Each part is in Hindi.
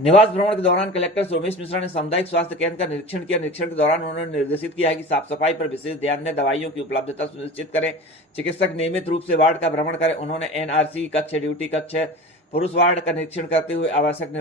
निवास भ्रमण के दौरान कलेक्टर सोमेश मिश्रा ने सामुदायिक स्वास्थ्य केंद्र का निरीक्षण किया। निरीक्षण के दौरान उन्होंने निर्देशित किया है कि साफ सफाई पर विशेष ध्यान दें, दवाइयों की उपलब्धता सुनिश्चित करें, चिकित्सक नियमित रूप से वार्ड का भ्रमण करें। उन्होंने एनआरसी कक्ष, ड्यूटी कक्ष, पुरुष वार्ड का निरीक्षण करते हुए आवश्यक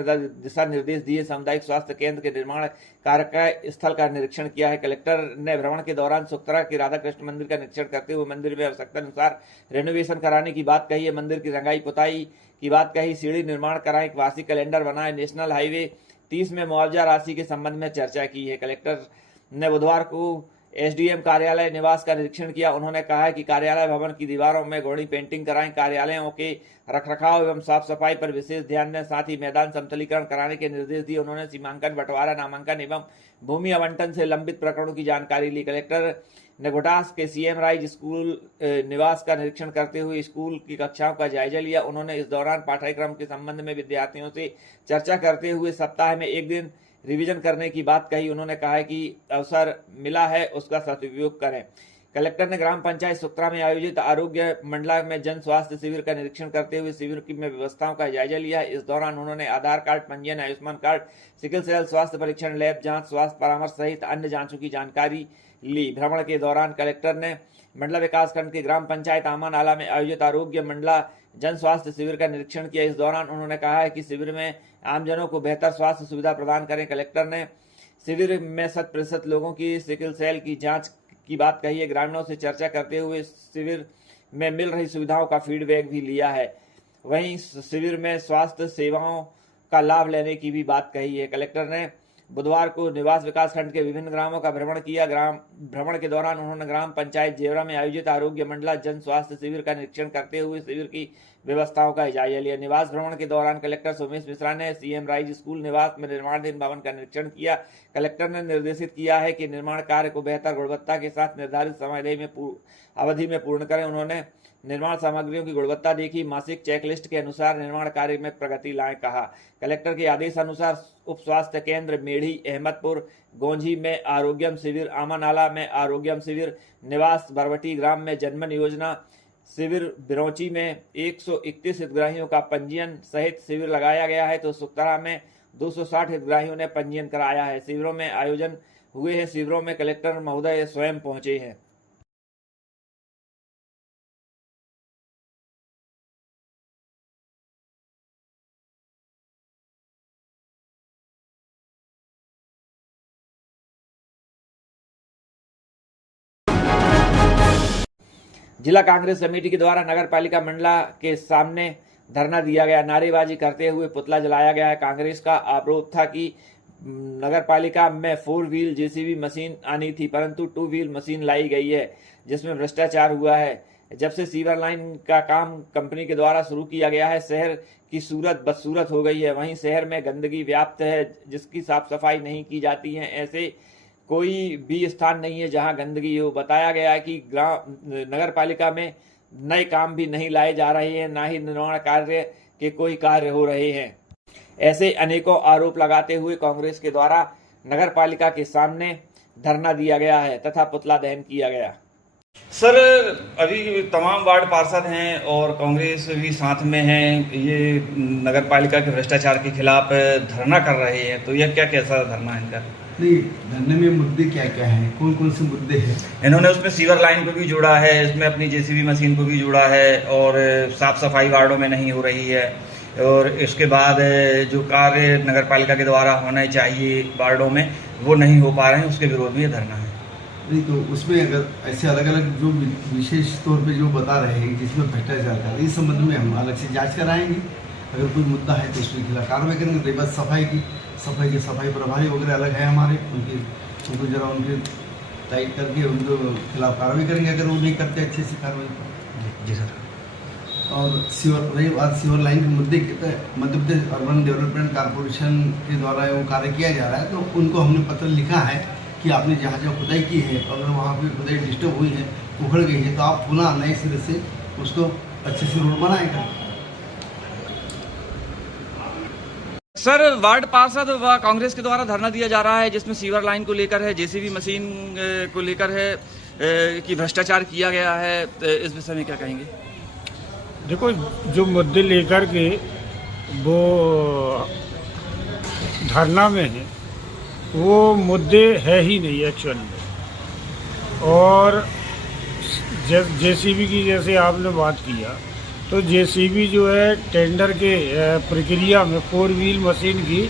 दिशा निर्देश दिए। सामुदायिक स्वास्थ्य केंद्र के निर्माण कार्य स्थल का निरीक्षण किया है। कलेक्टर ने भ्रमण के दौरान सुक्तरा के राधा कृष्ण मंदिर का निरीक्षण करते हुए मंदिर में आवश्यकता अनुसार रेनोवेशन कराने की बात कही है। मंदिर की रंगाई पुताई की बात कही, सीढ़ी निर्माण कराएं, वार्षिक कैलेंडर बनाए। नेशनल हाईवे 30 में मुआवजा राशि के संबंध में चर्चा की है। कलेक्टर ने बुधवार को एसडीएम कार्यालय निवास का निरीक्षण किया। उन्होंने कहा है कि कार्यालय भवन की दीवारों में घोड़ी पेंटिंग कराएं, कार्यालयों के रखरखाव एवं साफ सफाई पर विशेष ध्यान दें, साथ ही मैदान समतलीकरण कराने के निर्देश दिए। उन्होंने सीमांकन, बंटवारा, नामांकन एवं भूमि आवंटन से लंबित प्रकरणों की जानकारी ली। कलेक्टर ने घोटास के सीएम राइज स्कूल निवास का निरीक्षण करते हुए स्कूल की कक्षाओं का जायजा लिया। उन्होंने इस दौरान पाठ्यक्रम के संबंध में विद्यार्थियों से चर्चा करते हुए सप्ताह में एक दिन रिवीजन करने की बात कही। उन्होंने कहा है कि अवसर मिला है उसका सदुपयोग करें। कलेक्टर ने ग्राम पंचायत सुक्तरा में आयोजित आरोग्य मंडला में जन स्वास्थ्य शिविर का निरीक्षण करते हुए शिविर की में व्यवस्थाओं का जायजा लिया। इस दौरान उन्होंने आधार कार्ड पंजीयन, आयुष्मान कार्ड, सिकल सेल स्वास्थ्य परीक्षण, लैब जांच, स्वास्थ्य परामर्श सहित अन्य जांचों की जानकारी ली। भ्रमण के दौरान कलेक्टर ने मंडला विकासखंड के ग्राम पंचायत आमा नाला में आयोजित आरोग्य मंडला जन स्वास्थ्य शिविर का निरीक्षण किया। इस दौरान उन्होंने कहा है कि शिविर में आमजनों को बेहतर स्वास्थ्य सुविधा प्रदान करें। कलेक्टर ने शिविर में 100% लोगों की सिकल सेल की जांच की बात कही है। ग्रामीणों से चर्चा करते हुए शिविर में मिल रही सुविधाओं का फीडबैक भी लिया है। वहीं शिविर में स्वास्थ्य सेवाओं का लाभ लेने की भी बात कही है। कलेक्टर ने बुधवार को निवास विकासखंड के विभिन्न ग्रामों का भ्रमण किया। ग्राम भ्रमण के दौरान उन्होंने ग्राम पंचायत जेवरा में आयोजित आरोग्य मंडला जन स्वास्थ्य शिविर का निरीक्षण करते हुए शिविर की व्यवस्थाओं का जायजा लिया। निवास भ्रमण के दौरान कलेक्टर सोमेश मिश्रा ने सीएम राइज स्कूल निवास में निर्माणाधीन भवन का निरीक्षण किया। कलेक्टर ने निर्देशित किया है कि निर्माण कार्य को बेहतर गुणवत्ता के साथ निर्धारित समय अवधि में पूर्ण करें। उन्होंने निर्माण सामग्रियों की गुणवत्ता देखी, मासिक चेकलिस्ट के अनुसार निर्माण कार्य में प्रगति लाएं कहा। कलेक्टर के आदेश अनुसार उप स्वास्थ्य केंद्र मेढ़ी, अहमदपुर, गोंझी में आरोग्यम शिविर, आमानाला में आरोग्यम शिविर, निवास बरवटी ग्राम में जनमन योजना शिविर, बिरौची में 131 हितग्राहियों का पंजीयन सहित शिविर लगाया गया है, तो सुक्तरा में 260 हितग्राहियों ने पंजीयन कराया है। शिविरों में आयोजन हुए हैं। शिविरों में कलेक्टर महोदय स्वयं पहुंचे हैं। जिला कांग्रेस समिति के द्वारा नगर पालिका मंडला के सामने धरना दिया गया। नारेबाजी करते हुए पुतला जलाया गया है। कांग्रेस का आरोप था कि नगर पालिका में 4 व्हील जेसीबी मशीन आनी थी, परंतु 2 व्हील मशीन लाई गई है, जिसमें भ्रष्टाचार हुआ है। जब से सीवर लाइन का काम कंपनी के द्वारा शुरू किया गया है, शहर की सूरत बदसूरत हो गई है। वहीं शहर में गंदगी व्याप्त है, जिसकी साफ सफाई नहीं की जाती है। ऐसे कोई भी स्थान नहीं है जहां गंदगी हो। बताया गया है कि नगर पालिका में नए काम भी नहीं लाए जा रहे हैं, ना ही निर्माण कार्य के कोई कार्य हो रहे हैं। ऐसे अनेकों आरोप लगाते हुए कांग्रेस के द्वारा नगर पालिका के सामने धरना दिया गया है तथा पुतला दहन किया गया। सर, अभी तमाम वार्ड पार्षद हैं और कांग्रेस भी साथ में है। ये नगर पालिका के भ्रष्टाचार के खिलाफ धरना कर रहे हैं, तो यह क्या कैसा धरना है इनका? नहीं, धरने में मुद्दे क्या क्या हैं, कौन कौन से मुद्दे हैं? इन्होंने उसमें सीवर लाइन को भी जोड़ा है, इसमें अपनी जेसीबी मशीन को भी जोड़ा है, और साफ सफाई वार्डों में नहीं हो रही है, और इसके बाद जो कार्य नगर पालिका के द्वारा होने चाहिए वार्डों में वो नहीं हो पा रहे हैं, उसके विरोध में ये धरना है। नहीं, तो उसमें अगर ऐसे अलग अलग जो विशेष तौर पे जो बता रहे हैं जिसमें भ्रष्टाचार का, इस संबंध में हम अलग से जांच कराएंगे। अगर कोई मुद्दा है तो उसके खिलाफ कार्रवाई करेंगे। बस सफाई प्रभारी वगैरह अलग है हमारे, उनको जरा उनके टाइट करके उनके खिलाफ कार्रवाई करेंगे अगर वो नहीं करते अच्छे से कार्रवाई। जी सर। और रही बात सीवर लाइन के मुद्दे के, Madhya Pradesh urban development corporation के द्वारा वो कार्य किया जा रहा है, तो उनको हमने पत्र लिखा है कि आपने जहाँ जहाँ खुदाई की है, अगर वहाँ पर खुदाई डिस्टर्ब हुई है, उखड़ गई है, तो आप पुनः नए सिरे से उसको अच्छे से रोड बनाएगा। सर, वार्ड पार्षद व कांग्रेस के द्वारा धरना दिया जा रहा है, जिसमें सीवर लाइन को लेकर है, जेसीबी मशीन को लेकर है कि भ्रष्टाचार किया गया है। इस विषय में क्या कहेंगे? देखो, जो मुद्दे लेकर के वो धरना में हैं वो मुद्दे है ही नहीं एक्चुअल में। और जेसीबी की जैसे आपने बात किया, तो जेसीबी जो है टेंडर के प्रक्रिया में 4 व्हील मशीन की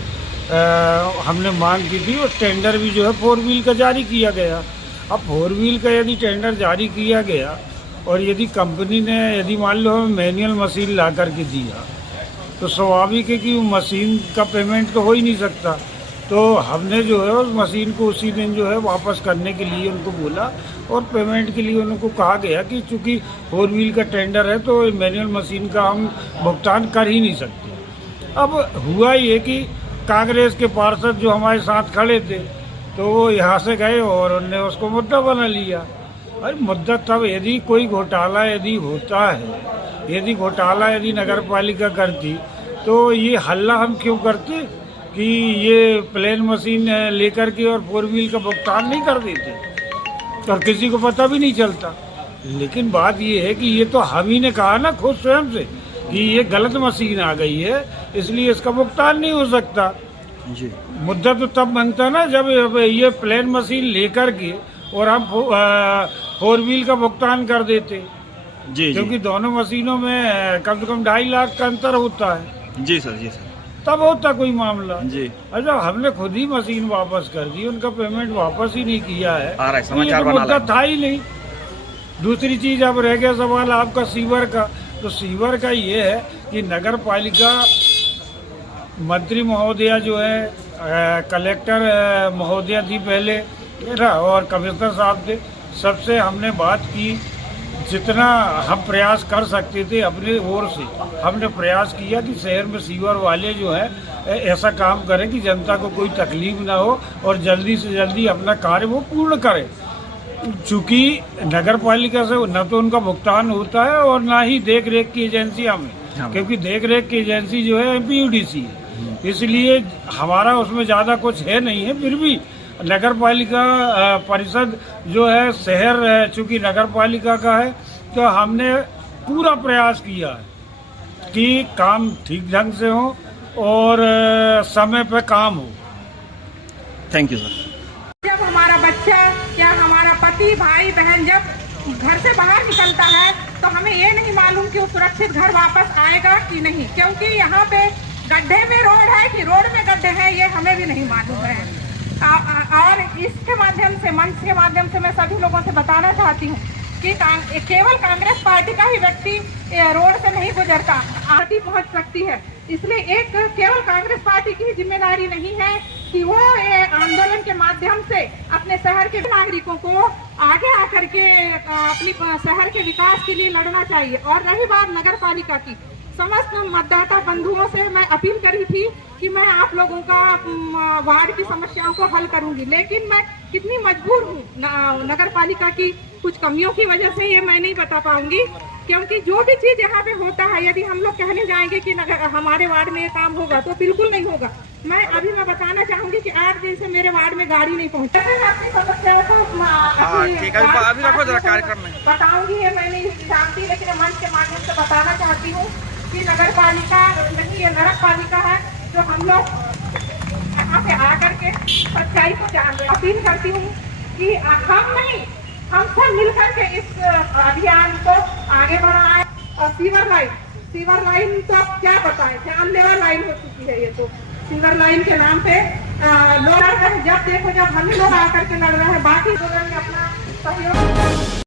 हमने मांग की थी, और टेंडर भी जो है 4 व्हील का जारी किया गया। अब 4 व्हील का यदि टेंडर जारी किया गया और यदि कंपनी ने यदि मान लो हमें मैनुअल मशीन ला करके दिया, तो स्वाभाविक है कि मशीन का पेमेंट तो हो ही नहीं सकता। तो हमने जो है उस मशीन को उसी दिन जो है वापस करने के लिए उनको बोला, और पेमेंट के लिए उनको कहा गया कि चूँकि 4 व्हील का टेंडर है तो मैनुअल मशीन का हम भुगतान कर ही नहीं सकते। अब हुआ ये कि कांग्रेस के पार्षद जो हमारे साथ खड़े थे, तो वो यहाँ से गए और उन्होंने उसको मुद्दा बना लिया। अरे मुद्दा तब यदि कोई घोटाला यदि होता है, यदि घोटाला यदि नगर पालिका करती, तो ये हल्ला हम क्यों करते कि ये प्लेन मशीन लेकर के और 4 व्हील का भुगतान नहीं कर देते, और किसी को पता भी नहीं चलता। लेकिन बात ये है कि ये तो हम ही ने कहा ना खुद स्वयं से कि ये गलत मशीन आ गई है, इसलिए इसका भुगतान नहीं हो सकता जी। मुद्दा तो तब बनता ना जब ये प्लेन मशीन लेकर के और हम 4 व्हील का भुगतान कर देते जी, क्योंकि दोनों मशीनों में कम से कम 2.5 लाख का अंतर होता है जी सर, जी सर, तब होता कोई मामला जी। अच्छा, हमने खुद ही मशीन वापस कर दी, उनका पेमेंट वापस ही नहीं किया है, आ रहा है समाचार, तो मुद्दा था ही नहीं। दूसरी चीज अब रह गया सवाल आपका सीवर का, तो सीवर का ये है कि नगर पालिका मंत्री महोदया जो है कलेक्टर महोदया थी पहले और कमिश्नर साहब थे, सबसे हमने बात की, जितना हम प्रयास कर सकते थे अपने ओर से हमने प्रयास किया कि शहर में सीवर वाले जो है ऐसा काम करें कि जनता को कोई तकलीफ ना हो और जल्दी से जल्दी अपना कार्य वो पूर्ण करें। चूँकि नगर पालिका से न तो उनका भुगतान होता है और ना ही देख रेख की एजेंसियाँ में, क्योंकि देख रेख की एजेंसी जो है MPUDC है, इसलिए हमारा उसमें ज़्यादा कुछ है नहीं है। फिर भी नगर पालिका परिषद जो है शहर चूँकि नगर पालिका का है, तो हमने पूरा प्रयास किया है कि काम ठीक ढंग से हो और समय पे काम हो। Thank you sir. जब हमारा बच्चा या हमारा पति भाई बहन जब घर से बाहर निकलता है, तो हमें ये नहीं मालूम कि वो सुरक्षित घर वापस आएगा कि नहीं, क्योंकि यहाँ पे गड्ढे में रोड है कि रोड में गड्ढे हैं ये हमें भी नहीं मालूम है। और इसके माध्यम से, मंच के माध्यम से मैं सभी लोगों से बताना चाहती हूँ कि केवल कांग्रेस पार्टी का ही व्यक्ति रोड से नहीं गुजरता, पार्टी पहुँच सकती है। इसलिए एक केवल कांग्रेस पार्टी की जिम्मेदारी नहीं है कि वो आंदोलन के माध्यम से अपने शहर के नागरिकों को आगे आकर के अपनी शहर के विकास के लिए लड़ना चाहिए। और रही बात नगर पालिका की, समस्त मतदाता बंधुओं से मैं अपील करी थी कि मैं आप लोगों का वार्ड की समस्याओं को हल करूंगी, लेकिन मैं कितनी मजबूर हूँ नगर पालिका की कुछ कमियों की वजह से ये मैं नहीं बता पाऊंगी, क्योंकि जो भी चीज यहाँ पे होता है यदि हम लोग कहने जाएंगे कि हमारे वार्ड में ये काम होगा तो बिल्कुल नहीं होगा। मैं बताना चाहूंगी कि 8 दिन से मेरे वार्ड में गाड़ी नहीं पहुँची। अपनी समस्याओं को बताऊंगी, ये मैं नहीं जानती, लेकिन मंच के माध्यम से बताना चाहती हूँ कि नगर पालिका नहीं, ये नरक पालिका है जो हम लोग यहाँ पे आकर के सच्चाई को जान रहे। अपील करती हूँ कि हम सब मिलकर के इस अभियान को आगे बढ़ाएं। और सीवर लाइन तो आप क्या बताएं, जानलेवा लाइन हो चुकी है ये, तो सीवर लाइन के नाम पे लोग लड़ रहे हैं। जब देखो जब हम लोग आकर के लड़ रहे हैं, बाकी लोगों ने अपना सहयोग।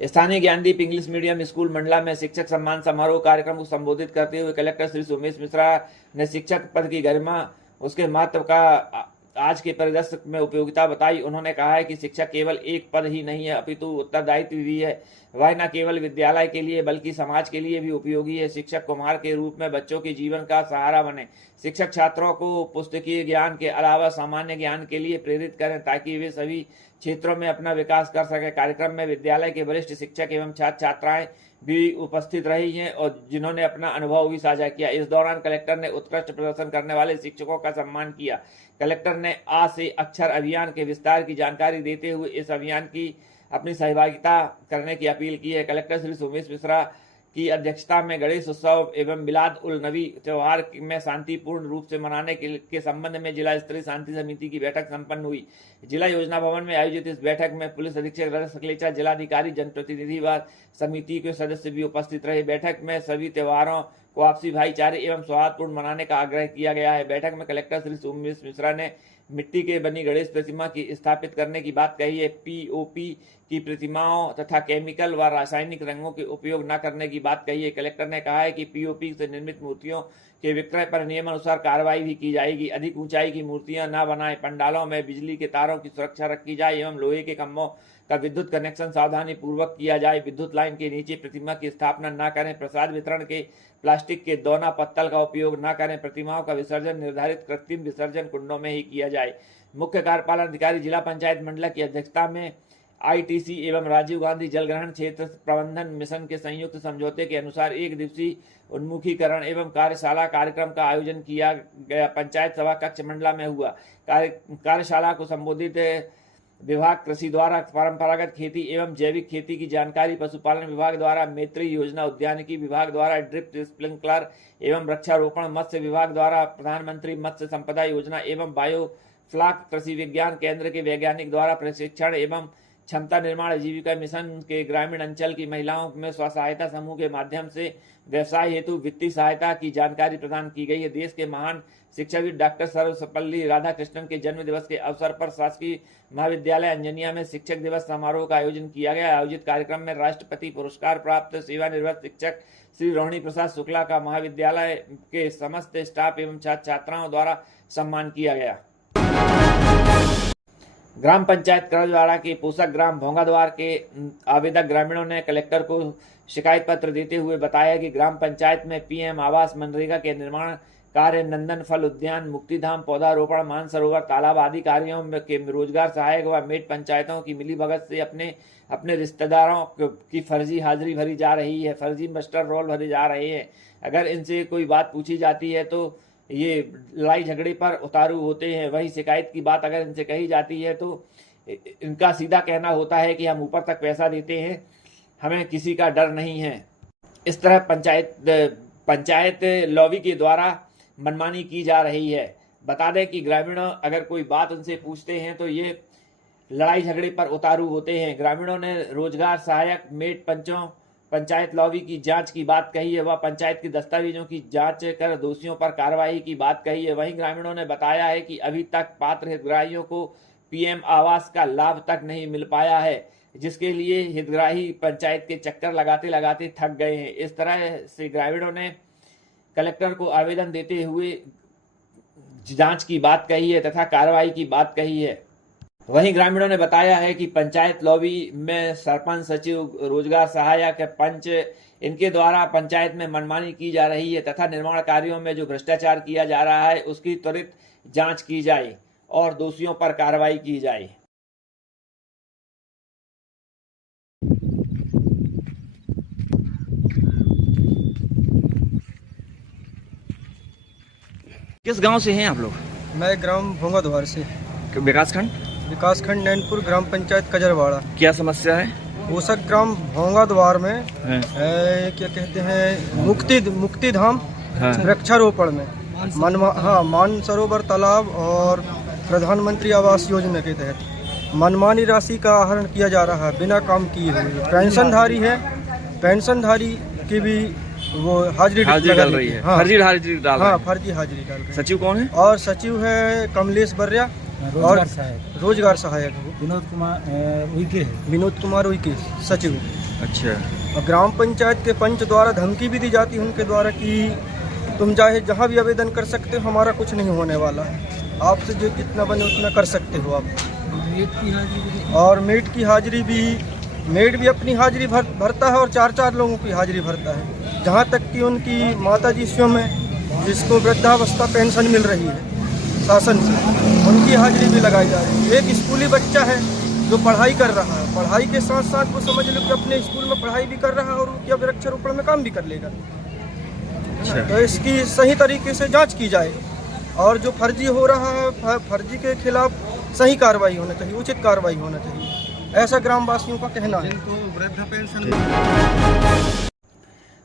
स्थानीय Gyandeep English medium school Mandla में शिक्षक सम्मान समारोह कार्यक्रम को संबोधित करते हुए कलेक्टर श्री सोमेश मिश्रा ने शिक्षक पद की गरिमा, उसके महत्व का आज के परिदृश्य में उपयोगिता बताई। उन्होंने कहा है कि शिक्षक केवल एक पद ही नहीं है, अपितु उत्तरदायित्व भी है। वह न केवल विद्यालय के लिए बल्कि समाज के लिए भी उपयोगी है। शिक्षक कुम्हार के रूप में बच्चों के जीवन का सहारा बने। शिक्षक छात्रों को पुस्तकीय ज्ञान के अलावा सामान्य ज्ञान के लिए प्रेरित करें ताकि वे सभी क्षेत्रों में अपना विकास कर सके। कार्यक्रम में विद्यालय के वरिष्ठ शिक्षक एवं छात्र छात्राएं भी उपस्थित रही हैं और जिन्होंने अपना अनुभव भी साझा किया। इस दौरान कलेक्टर ने उत्कृष्ट प्रदर्शन करने वाले शिक्षकों का सम्मान किया। कलेक्टर ने आ से अक्षर अभियान के विस्तार की जानकारी देते हुए इस अभियान की अपनी सहभागिता करने की अपील की है। कलेक्टर श्री सोमेश मिश्रा की अध्यक्षता में गणेश उत्सव एवं मिलाद उल नबी त्योहार में शांतिपूर्ण रूप से मनाने के संबंध में जिला स्तरीय शांति समिति की बैठक संपन्न हुई। जिला योजना भवन में आयोजित इस बैठक में पुलिस अधीक्षक रजत सकलेचा, जिलाधिकारी, जनप्रतिनिधि व समिति के सदस्य भी उपस्थित रहे। बैठक में सभी त्योहारों को आपसी भाईचारे एवं सौहार्दपूर्ण मनाने का आग्रह किया गया है। बैठक में कलेक्टर श्री सोमेश मिश्रा ने मिट्टी के बनी गणेश प्रतिमा की स्थापित करने की बात कही है। पीओपी की प्रतिमाओं तथा केमिकल व रासायनिक रंगों के उपयोग न करने की बात कही है। कलेक्टर ने कहा है कि पीओपी से निर्मित मूर्तियों के विक्रय पर नियमानुसार कार्रवाई भी की जाएगी। अधिक ऊंचाई की मूर्तियां न बनाएं, पंडालों में बिजली के तारों की सुरक्षा रखी जाए एवं लोहे के खंभों का विद्युत कनेक्शन सावधानी पूर्वक किया जाए। विद्युत लाइन के नीचे प्रतिमा की स्थापना न करें। प्रसाद वितरण के प्लास्टिक के दोना पत्तल का उपयोग न करें। प्रतिमाओं का विसर्जन निर्धारित कृत्रिम विसर्जन कुंडों में ही किया जाए। मुख्य कार्यपालन अधिकारी जिला पंचायत मंडल की अध्यक्षता में आईटीसी एवं राजीव गांधी जलग्रहण क्षेत्र प्रबंधन मिशन के संयुक्त समझौते के अनुसार एक दिवसीय उन्मुखीकरण एवं कार्यशाला कार्यक्रम का आयोजन किया गया। पंचायत सभा कक्ष मंडला में हुआ। कार्यशाला को संबोधित विभाग कृषि द्वारा परंपरागत खेती एवं जैविक खेती की जानकारी, पशुपालन विभाग द्वारा मैत्री योजना, उद्यानिकी विभाग द्वारा ड्रिप स्प्रिंकलर एवं वृक्षारोपण, मत्स्य विभाग द्वारा प्रधानमंत्री मत्स्य संपदा योजना एवं बायोफ्लॉक कृषि विज्ञान केंद्र के वैज्ञानिक द्वारा प्रशिक्षण एवं क्षमता निर्माण आजीविका मिशन के ग्रामीण अंचल की महिलाओं में स्व सहायता समूह के माध्यम से व्यवसाय हेतु वित्तीय सहायता की जानकारी प्रदान की गई है। देश के महान शिक्षाविद डॉक्टर सर्वपल्ली राधाकृष्णन के जन्म दिवस के अवसर पर शासकीय महाविद्यालय अंजनिया में शिक्षक दिवस समारोह का आयोजन किया गया। आयोजित कार्यक्रम में राष्ट्रपति पुरस्कार प्राप्त सेवानिवृत्त शिक्षक श्री रोहिणी प्रसाद शुक्ला का महाविद्यालय के समस्त स्टाफ एवं छात्र छात्राओं द्वारा सम्मान किया गया। ग्राम पंचायत करजवाड़ा के पोषक ग्राम भोंगाद्वार के आवेदक ग्रामीणों ने कलेक्टर को शिकायत पत्र देते हुए बताया कि ग्राम पंचायत में पीएम आवास, मनरेगा के निर्माण कार्य, नंदन फल उद्यान, मुक्तिधाम, पौधारोपण, मानसरोवर, तालाब आदि कार्यों के रोजगार सहायक व मेट पंचायतों की मिलीभगत से अपने रिश्तेदारों की फर्जी हाजिरी भरी जा रही है, फर्जी मास्टर रोल भरे जा रहे हैं। अगर इनसे कोई बात पूछी जाती है तो ये लड़ाई झगड़े पर उतारू होते हैं। वही शिकायत की बात अगर इनसे कही जाती है तो इनका सीधा कहना होता है कि हम ऊपर तक पैसा देते हैं, हमें किसी का डर नहीं है। इस तरह पंचायत लॉबी के द्वारा मनमानी की जा रही है। बता दें कि ग्रामीण अगर कोई बात उनसे पूछते हैं तो ये लड़ाई झगड़े पर उतारू होते हैं। ग्रामीणों ने रोजगार सहायक, मेट पंचों, पंचायत लॉबी की जांच की बात कही है। वह पंचायत के दस्तावेजों की जांच कर दोषियों पर कार्रवाई की बात कही है। वहीं ग्रामीणों ने बताया है कि अभी तक पात्र हितग्राहियों को पीएम आवास का लाभ तक नहीं मिल पाया है, जिसके लिए हितग्राही पंचायत के चक्कर लगाते लगाते थक गए हैं। इस तरह से ग्रामीणों ने कलेक्टर को आवेदन देते हुए जांच की बात कही है तथा कार्रवाई की बात कही है। वहीं ग्रामीणों ने बताया है कि पंचायत लॉबी में सरपंच, सचिव, रोजगार सहायक, पंच, इनके द्वारा पंचायत में मनमानी की जा रही है तथा निर्माण कार्यों में जो भ्रष्टाचार किया जा रहा है उसकी त्वरित जांच की जाए और दोषियों पर कार्रवाई की जाए। किस गांव से हैं आप लोग? मैं ग्राम भोंगाद्वार से, विकासखंड नैनपुर, ग्राम पंचायत कजरवाड़ा। क्या समस्या है? पोषक ग्राम भोंगाद्वार में क्या कहते हैं, मुक्तिधाम वृक्षारोपण में मानसरोवर तालाब और प्रधानमंत्री आवास योजना के तहत मनमानी राशि का आहरण किया जा रहा है बिना काम किए हुए। पेंशनधारी है, पेंशनधारी की भी वो हाजिरी डाल रही है। फर्जी हाजिरी डाल रही है। सचिव कौन है? और सचिव है कमलेश बर्या और रोजगार सहायक विनोद कुमार उइके सचिव। अच्छा। और ग्राम पंचायत के पंच द्वारा धमकी भी दी जाती है उनके द्वारा कि तुम चाहे जहाँ भी आवेदन कर सकते हो, हमारा कुछ नहीं होने वाला है, आपसे जो जितना बने उतना कर सकते हो आप। और मेट की हाजिरी भी, मेट भी अपनी हाजिरी भरता है और 4-4 लोगों की हाजिरी भरता है। जहाँ तक कि उनकी माता जी में जिसको वृद्धावस्था पेंशन मिल रही है शासन से, उनकी हाजिरी भी लगाई जा रही है। एक स्कूली बच्चा है जो पढ़ाई कर रहा है, पढ़ाई के साथ साथ वो समझ लो कि अपने स्कूल में पढ़ाई भी कर रहा है और क्या वृक्षारोपण में काम भी कर लेगा। तो इसकी सही तरीके से जांच की जाए और जो फर्जी हो रहा है, फर्जी के खिलाफ सही कार्रवाई होना चाहिए, उचित कार्रवाई होना चाहिए, ऐसा ग्रामवासियों का कहना है।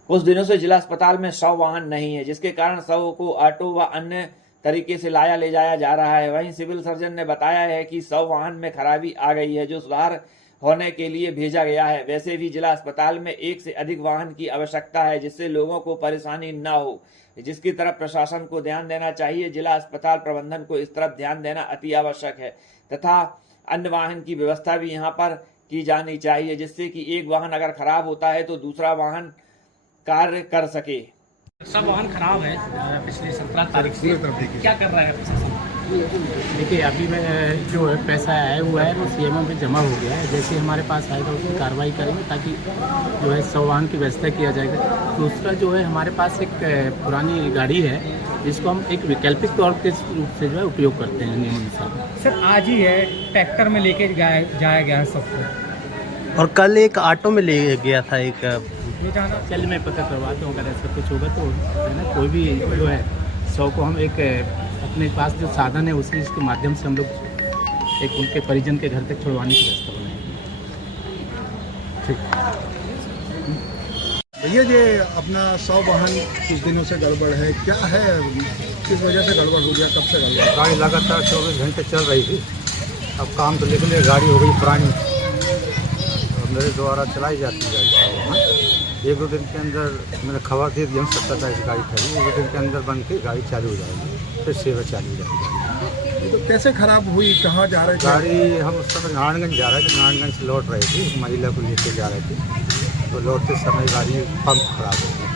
कुछ दिनों से जिला अस्पताल में शव वाहन नहीं है, जिसके कारण शव को ऑटो व अन्य तरीके से ले जाया जा रहा है। वहीं सिविल सर्जन ने बताया है कि शव वाहन में खराबी आ गई है, जो सुधार होने के लिए भेजा गया है। वैसे भी जिला अस्पताल में एक से अधिक वाहन की आवश्यकता है, जिससे लोगों को परेशानी न हो, जिसकी तरफ प्रशासन को ध्यान देना चाहिए। जिला अस्पताल प्रबंधन को इस तरफ ध्यान देना अति आवश्यक है तथा अन्य वाहन की व्यवस्था भी यहाँ पर की जानी चाहिए, जिससे कि एक वाहन अगर खराब होता है तो दूसरा वाहन कार्य कर सके। सब वाहन खराब है पिछले 17 तारीख से। क्या कर रहा है प्रशासन? देखिए, अभी में जो है पैसा है वो सीएमओ पे जमा हो गया है। जैसे हमारे पास आएगा उसकी कार्रवाई करेंगे ताकि जो है सब वाहन की व्यवस्था किया जाएगा। दूसरा जो है हमारे पास एक पुरानी गाड़ी है जिसको हम एक वैकल्पिक तौर के रूप से जो है उपयोग करते हैं नियमानुसार। सर, आज ही है ट्रैक्टर में लेके जाया गया है सबको, और कल एक ऑटो में ले गया था एक। चल मैं पता करवाता हूँ, अगर ऐसा कुछ होगा तो है ना, कोई भी जो है सौ को हम एक अपने पास जो साधन है उसी के माध्यम से हम लोग एक उनके परिजन के घर तक छुड़वाने की व्यवस्था बनाएंगे। ठीक भैया, ये अपना 100 वाहन कुछ दिनों से गड़बड़ है, क्या है, किस वजह से गड़बड़ हो गया, कब से गड़बड़? गाड़ी लगातार 24 घंटे चल रही थी। अब काम तो लेकिन गाड़ी हो गई पुरानी, मेरे द्वारा चलाई जाती है गाड़ी। एक दो दिन के अंदर मैंने खबर दे दी, हम 27 गाड़ी खड़ी, एक दो दिन के अंदर बन के गाड़ी चालू हो जाएगी, फिर सेवा चालू हो जाएगी। तो कैसे खराब हुई, कहाँ जा रहे थे? गाड़ी हम उस समय नारायणगंज जा रहे थे, नारायणगंज से लौट रहे थे, महिला को लेकर जा रहे थे। तो लौटते समय गाड़ी पंप खराब हो गया,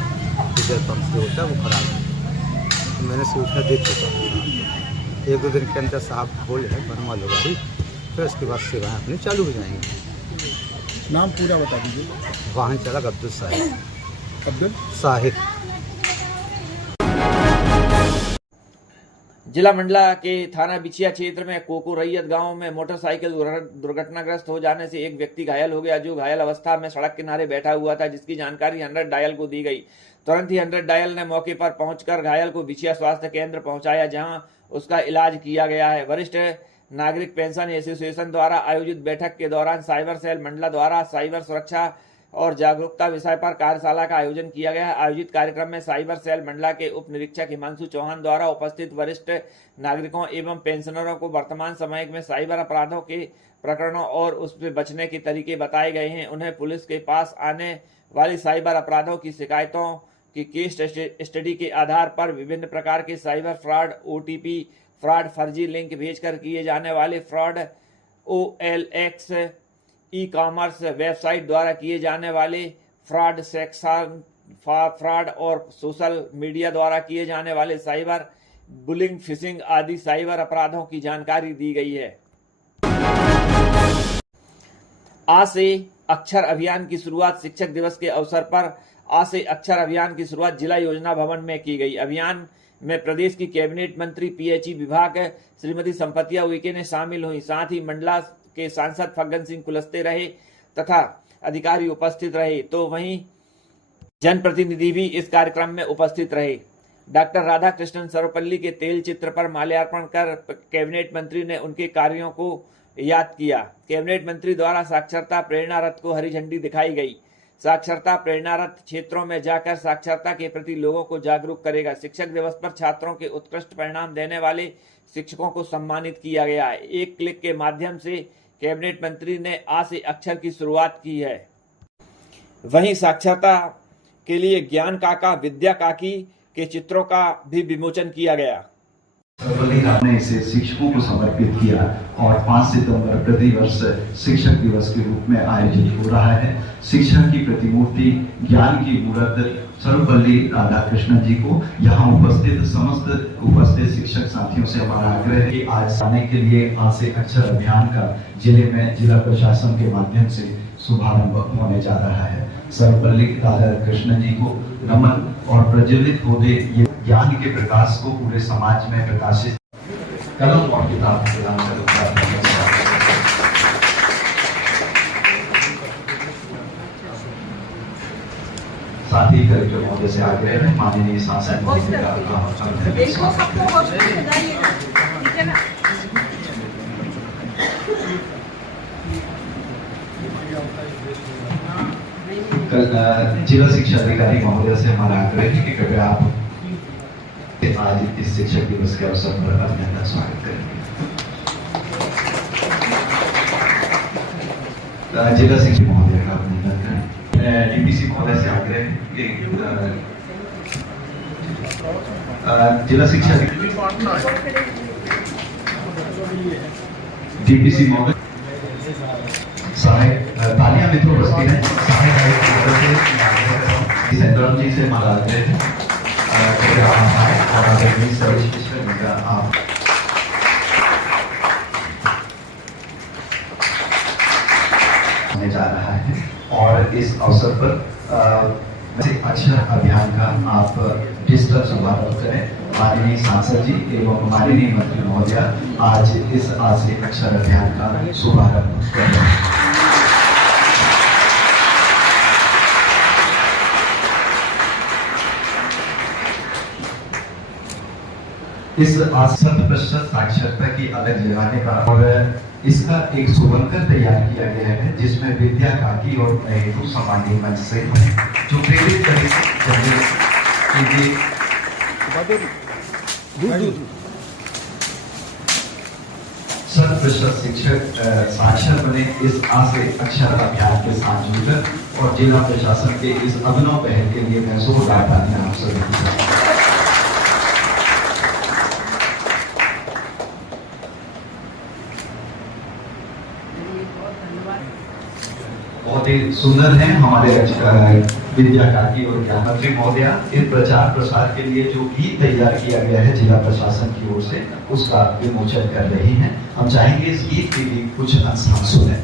डीजल पंप जो होता है वो खराब हो गया। तो मैंने सूचना दे चुका हूँ, एक दो दिन के अंदर साहब बोले हैं बनवा लो गाड़ी, फिर उसके बाद सेवाएँ अपनी चालू हो जाएंगी। नाम पूरा बता दीजिए। वाहन चालक अब्दुल साहिद। अब्दुल साहिद। जिला मंडला के थाना बिछिया क्षेत्र में कोको रैयत गांव में मोटरसाइकिल दुर्घटनाग्रस्त हो जाने से एक व्यक्ति घायल हो गया, जो घायल अवस्था में सड़क किनारे बैठा हुआ था, जिसकी जानकारी 100 डायल को दी गई। तुरंत ही 100 डायल ने मौके पर पहुंचकर घायल को बिछिया स्वास्थ्य केंद्र पहुंचाया, जहां उसका इलाज किया गया है। वरिष्ठ नागरिक पेंशन एसोसिएशन द्वारा आयोजित बैठक के दौरान साइबर सेल मंडला द्वारा साइबर सुरक्षा और जागरूकता विषय पर कार्यशाला का आयोजन किया गया। आयोजित कार्यक्रम में साइबर सेल मंडला के उप निरीक्षक हिमांशु चौहान द्वारा उपस्थित वरिष्ठ नागरिकों एवं पेंशनरों को वर्तमान समय में साइबर अपराधों के प्रकरणों और उससे बचने के तरीके बताए गए हैं। उन्हें पुलिस के पास आने वाली साइबर अपराधों की शिकायतों की केस स्टडी के आधार पर विभिन्न प्रकार के साइबर फ्रॉड, OTP फ्रॉड, फर्जी लिंक भेजकर किए जाने वाले फ्रॉड, OLX ई-कॉमर्स वेबसाइट द्वारा किए जाने वाले फ्रॉड, सेक्शन फ्रॉड और सोशल मीडिया द्वारा किए जाने वाले साइबर बुलिंग, फिशिंग आदि साइबर अपराधों की जानकारी दी गई है। आज से अक्षर अभियान की शुरुआत शिक्षक दिवस के अवसर पर आज से अक्षर अभियान की शुरुआत जिला योजना भवन में की गई। अभियान में प्रदेश की कैबिनेट मंत्री PHE विभाग श्रीमती संपतिया उइके ने शामिल हुई। साथ ही मंडला के सांसद फग्गन सिंह कुलस्ते रहे तथा अधिकारी उपस्थित रहे, तो वहीं जनप्रतिनिधि भी इस कार्यक्रम में उपस्थित रहे। डॉक्टर राधा कृष्णन सर्वपल्ली के तेल चित्र पर माल्यार्पण कर कैबिनेट मंत्री ने उनके कार्यों को याद किया। कैबिनेट मंत्री द्वारा साक्षरता प्रेरणा रथ को हरी झंडी दिखाई गई। साक्षरता प्रेरणा रथ क्षेत्रों में जाकर साक्षरता के प्रति लोगों को जागरूक करेगा। शिक्षक दिवस पर छात्रों के उत्कृष्ट परिणाम देने वाले शिक्षकों को सम्मानित किया गया है। एक क्लिक के माध्यम से कैबिनेट मंत्री ने आज से अक्षर की शुरुआत की है। वहीं साक्षरता के लिए ज्ञान काका, विद्या काकी के चित्रों का भी विमोचन किया गया। हमने इसे शिक्षकों को समर्पित किया और 5 सितंबर प्रतिवर्ष शिक्षक दिवस के रूप में आयोजित हो रहा है। शिक्षक की प्रतिमूर्ति, ज्ञान की मूर्त सर्वपल्ली राधाकृष्णन जी को यहाँ उपस्थित समस्त उपस्थित शिक्षक साथियों से हमारा आग्रह है कि आज आने के लिए आज से अक्षर अभियान का जिले में जिला प्रशासन के माध्यम से शुभारंभ होने जा रहा है। सर्वपल्ली राधाकृष्णन जी को नमन और प्रज्वलित होते ये ज्ञान के प्रकाश को पूरे समाज में प्रकाशित कलम और किताब प्रदान करूंगा। साथ ही कलेक्टर महोदय से आग्रह है, माननीय सांसद महोदय का जिला शिक्षा अधिकारी महोदय से हमारा आग्रह है कि कृपया आप आज इस शिक्षक दिवस के अवसर पर अभिनंदन स्वागत करेंगे। जिला शिक्षा महोदय का अभिनंदन करें। डीपीसी महोदय से आग्रह है कि जिला शिक्षा डीपीसी महोदय सहायक तालियां मित्रों बस्ती है सहायक सेंट्रल जी से हमारा आग्रह है होने जा रहा है और इस अवसर पर अक्षर अभियान का आप डिजिटल शुभारंभ करें। माननीय सांसद जी एवं माननीय मंत्री महोदय आज से अक्षर अभियान का शुभारंभ कर रहे हैं। इस 80% साक्षरता की अलग जगाने का और इसका एक सुबंकर तैयार किया गया है जिसमें विद्या काकी और नेहरू सामान्य मंच से जो प्रेरित करेंगे 100% शिक्षक साक्षर बने। इस से अक्षर अभियान के साथ जुड़कर और जिला प्रशासन के इस अभिनव पहल के लिए मैं जोरदार तालियां आप सभी को बहुत ही सुंदर है हमारे विद्या काकी और ज्ञान मंत्री महोदय। इस प्रचार प्रसार के लिए जो गीत तैयार किया गया है जिला प्रशासन की ओर से उसका विमोचन कर रही हैं। हम चाहेंगे इस गीत के लिए कुछ अंश हम सुने।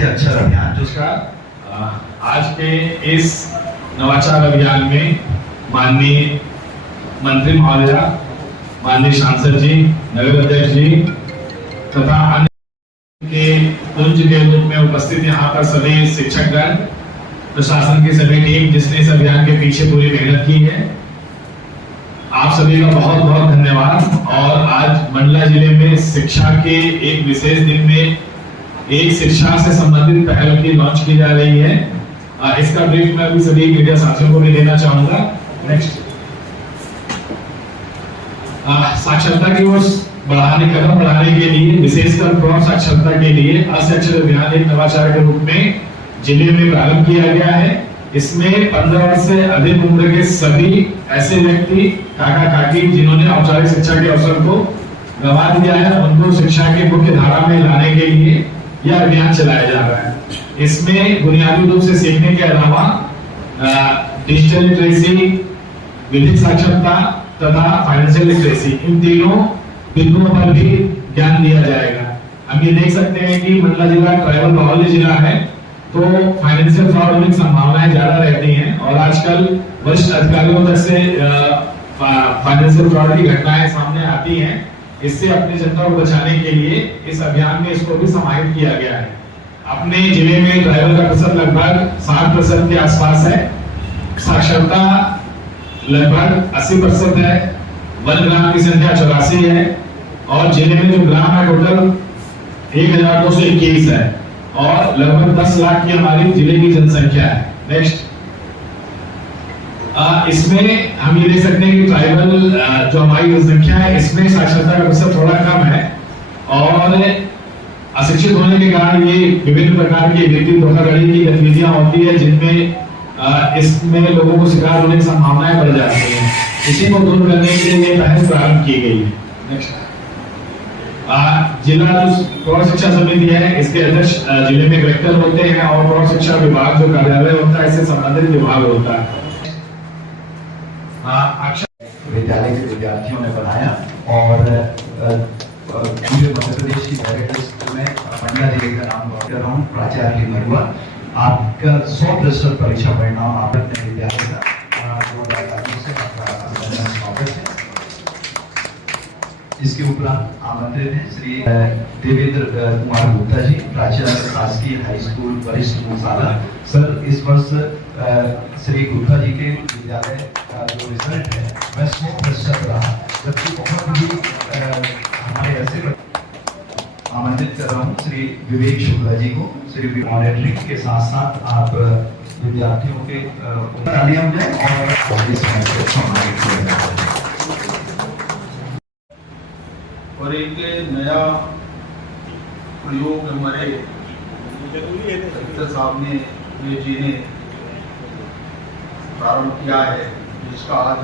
अक्षर अभियान जिसका आज के इस नवाचार अभियान में माननीय मंत्री महोदय, माननीय सांसद जी, नगर अध्यक्ष जी तथा अन्य के पुंज के रूप में उपस्थित यहाँ पर सभी शिक्षकगण, प्रशासन की सभी टीम जिसने इस अभियान के पीछे पूरी मेहनत की है, आप सभी का बहुत बहुत धन्यवाद। और आज मंडला जिले में शिक्षा के एक विशेष दिन में एक शिक्षा से संबंधित पहल की लॉन्च की जा रही है। इसका ब्रीफ मैं अभी सभी मीडिया साथियों को भी देना चाहूंगा। नेक्स्ट, साक्षरता की ओर कदम बढ़ाने के लिए विशेषकर प्रौढ़ साक्षरता के लिए अक्षर अभियान एक नवाचार के रूप में जिले में प्रारंभ किया गया है। इसमें 15 वर्ष से अधिक उम्र के सभी ऐसे व्यक्ति काका काकी जिन्होंने औपचारिक शिक्षा के अवसर को गंवा दिया है उनको शिक्षा के मुख्य धारा में लाने के लिए यह अभियान चलाया जा रहा है। इसमें बुनियादी रूप से सीखने के अलावा डिजिटल लिटरेसी, विधिक साक्षरता तथा फाइनेंशियल लिटरेसी, इन तीनों बिंदुओं पर भी ज्ञान दिया जाएगा। हम ये देख सकते हैं कि मंडला जिला ट्राइबल बाहुल्य जिला है तो फाइनेंशियल फ्रॉड होने की संभावनाएं ज्यादा रहती हैं और आजकल वरिष्ठ अधिकारियों तक से फाइनेंशियल फ्रॉड की घटनाएं सामने आती हैं। इससे अपनी जनता को बचाने के लिए इस अभियान में इसको भी समाहित किया गया है। अपने जिले में ट्राइबल का प्रतिशत लगभग 60% के आसपास है, साक्षरता लगभग 80% है, वन ग्राम की संख्या 84 है और जिले में जो ग्राम है टोटल 1221 है और लगभग 10 लाख की हमारी जिले की जनसंख्या है। नेक्स्ट, इसमें हम ये देख सकते हैं कि ट्राइबल जो हमारी जनसंख्या है इसमें साक्षरता का प्रतिशत थोड़ा कम है और अशिक्षित होने के कारण ये विभिन्न प्रकार की वित्तीय धोखाधड़ी की गतिविधियां होती है जिनमें इसमें लोगों को शिकार होने की संभावनाएं बढ़ जाती हैं। इसी को दूर करने के लिए पहल प्रारंभ की गई है। नेक्स्ट, जिला जो प्रौढ़ शिक्षा समिति है इसके अध्यक्ष जिले में कलेक्टर होते हैं और प्रौढ़ शिक्षा विभाग जो कार्यालय होता है इससे संबंधित विभाग होता है। विद्यालय के विद्यार्थियों ने बनाया और पूरे मध्य प्रदेश की डायरेक्टर स्कूल में मंडला जिले का नाम कर रहा हूँ, प्राचार्य मरुआ। आपका 100% परीक्षा परिणाम आपने विद्यालय का स्वागत है। इसके उपरांत आमंत्रित है श्री देवेंद्र कुमार गुप्ता जी, प्राचार्य शासकीय हाई स्कूल वरिष्ठ मुसाला। सर, इस वर्ष श्री गुप्ता जी के विद्यालय का जो रिजल्ट है वह 100% रहा, जबकि बहुत ही हमारे ऐसे आमंत्रित कर रहा हूँ श्री विवेक शुक्ला जी को। श्री मॉनिटरिंग के साथ साथ आप विद्यार्थियों के तालियां बजाएं और इस सम्मानित किया जाए। और एक नया प्रयोग हमारे कलेक्टर साहब ने जी ने प्रारंभ किया है, जिसका आज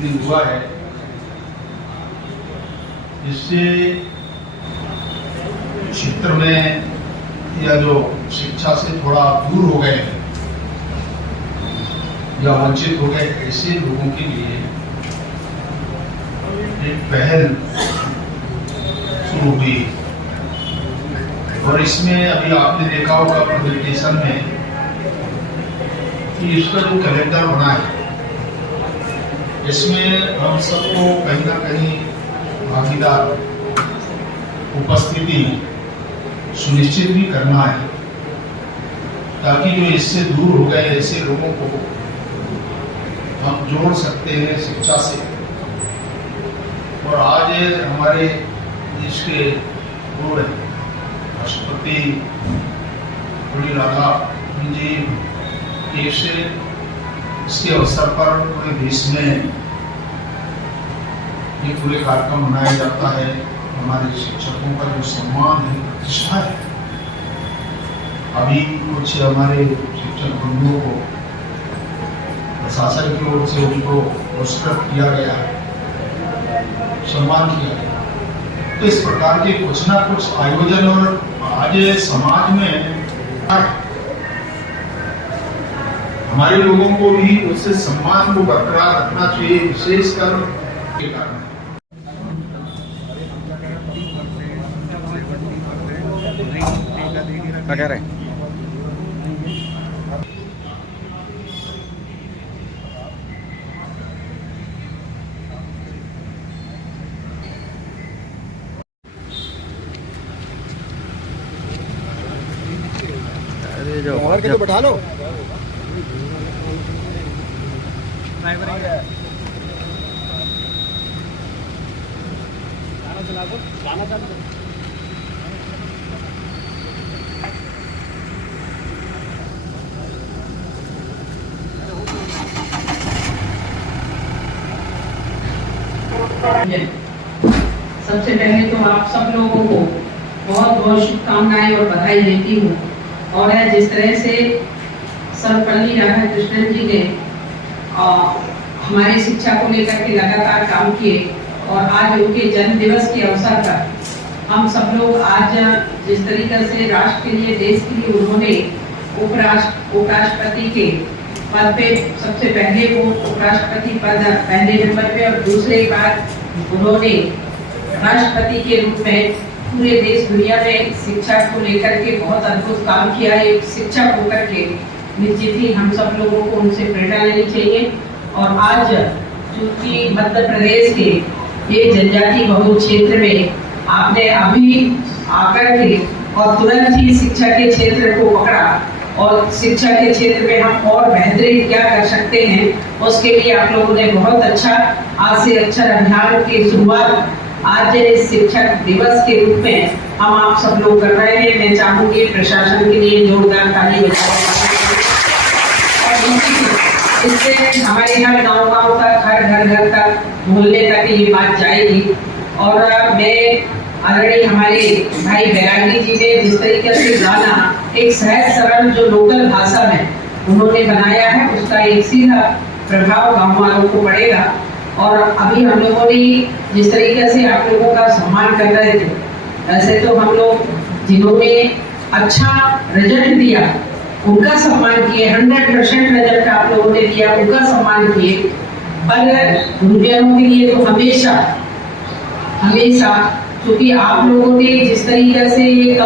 दिन हुआ है। इससे क्षेत्र में या जो शिक्षा से थोड़ा दूर हो गए या वंचित हो गए ऐसे लोगों के लिए एक पहल शुरू हुई। और इसमें अभी आपने देखा होगा प्रेजेंटेशन में कि इसका जो कैलेंडर बना है, इसमें हम सबको कहीं ना कहीं भागीदार उपस्थिति सुनिश्चित भी करना है, ताकि जो इससे दूर हो गए ऐसे लोगों को हम जोड़ सकते हैं शिक्षा से। और आज हमारे देश के पूर्व राष्ट्रपति राधा जी के इसके अवसर पर पूरे देश में ये पूरे कार्यक्रम मनाया जाता है। हमारे शिक्षकों का जो सम्मान है, प्रतिष्ठा है, अभी कुछ हमारे शिक्षक बंधुओं को प्रशासन की ओर से उनको पुरस्कृत किया गया है, सम्मान किया गया। तो इस प्रकार के कुछ ना कुछ आयोजन और आज समाज में हमारे लोगों को भी उससे सम्मान को बरकरार रखना चाहिए, विशेषकर के कारण। क्या कह रहे हैं? अरे जो और के बैठा लो। गाना चालू सबसे पहले तो आप सब लोगों को बहुत बहुत शुभकामनाएं और बधाई देती हूँ। और जिस तरह से सर्वपल्ली राधाकृष्णन जी ने हमारी शिक्षा को लेकर के लगातार काम किए, और आज उनके जन्म दिवस के अवसर पर हम सब लोग आज जिस तरीके से राष्ट्र के लिए, देश के लिए उन्होंने उपराष्ट्रपति के पद पे सबसे पहले वो उपराष्ट्रपति पद पहले नंबर पे, और दूसरी बार उन्होंने राष्ट्रपति के रूप में पूरे देश दुनिया में शिक्षा को लेकर के बहुत अद्भुत काम किया है। एक शिक्षक होकर के निश्चित ही हम सब लोगों को उनसे प्रेरणा लेनी चाहिए। और आज चूंकि मध्य प्रदेश के ये जनजाति बहुल क्षेत्र में आपने अभी आकर के और तुरंत ही शिक्षा के क्षेत्र को पकड़ा, और शिक्षा के क्षेत्र में हम और बेहतरीन क्या कर सकते हैं, उसके लिए आप लोगों ने बहुत अच्छा आज से अक्षर अभियान की शुरुआत आज शिक्षक दिवस के रूप में हम आप सब लोग कर रहे हैं। मैं चाहूंगी प्रशासन के लिए जोरदार ताली बजाएं। इससे हमारे हर गांव तक, हर घर तक, मोहल्ले तक ये बात जाएगी। और मैं आदरणीय हमारे भाई बैरागी जी ने जिस तरीके से गाना एक सहज सरल जो लोकल भाषा में उन्होंने बनाया है, उसका एक सीधा प्रभाव गाँव वालों को पड़ेगा। और अभी हम लोगों ने जिस तरीके से आप लोगों का सम्मान कर रहे थे, ऐसे तो हम लोग जिन्होंने अच्छा रिजल्ट दिया उनका सम्मान किए, 100% रिजल्ट आप लोगों ने दिया उनका सम्मान किए। पर गुरुजनों के लिए तो हमेशा क्योंकि आप लोगों ने जिस तरीके से एक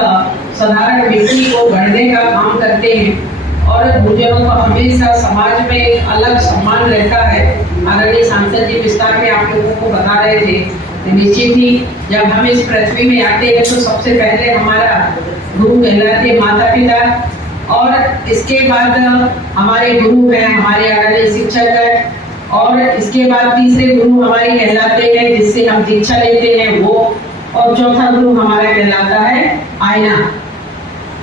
साधारण व्यक्ति को गढ़ने का काम करते हैं और गुर्जरों का हमेशा समाज में एक अलग सम्मान रहता है। आदरणीय सांसद जी विस्तार में आप लोगों को बता रहे थे, निश्चित ही जब हम इस पृथ्वी में आते हैं तो सबसे पहले हमारा गुरु कहलाते माता पिता, और इसके बाद हमारे गुरु हैं हमारे आदरणीय शिक्षक है, और इसके बाद तीसरे गुरु हमारे कहलाते हैं जिससे हम दीक्षा लेते हैं वो, और चौथा गुरु हमारा कहलाता है आईना,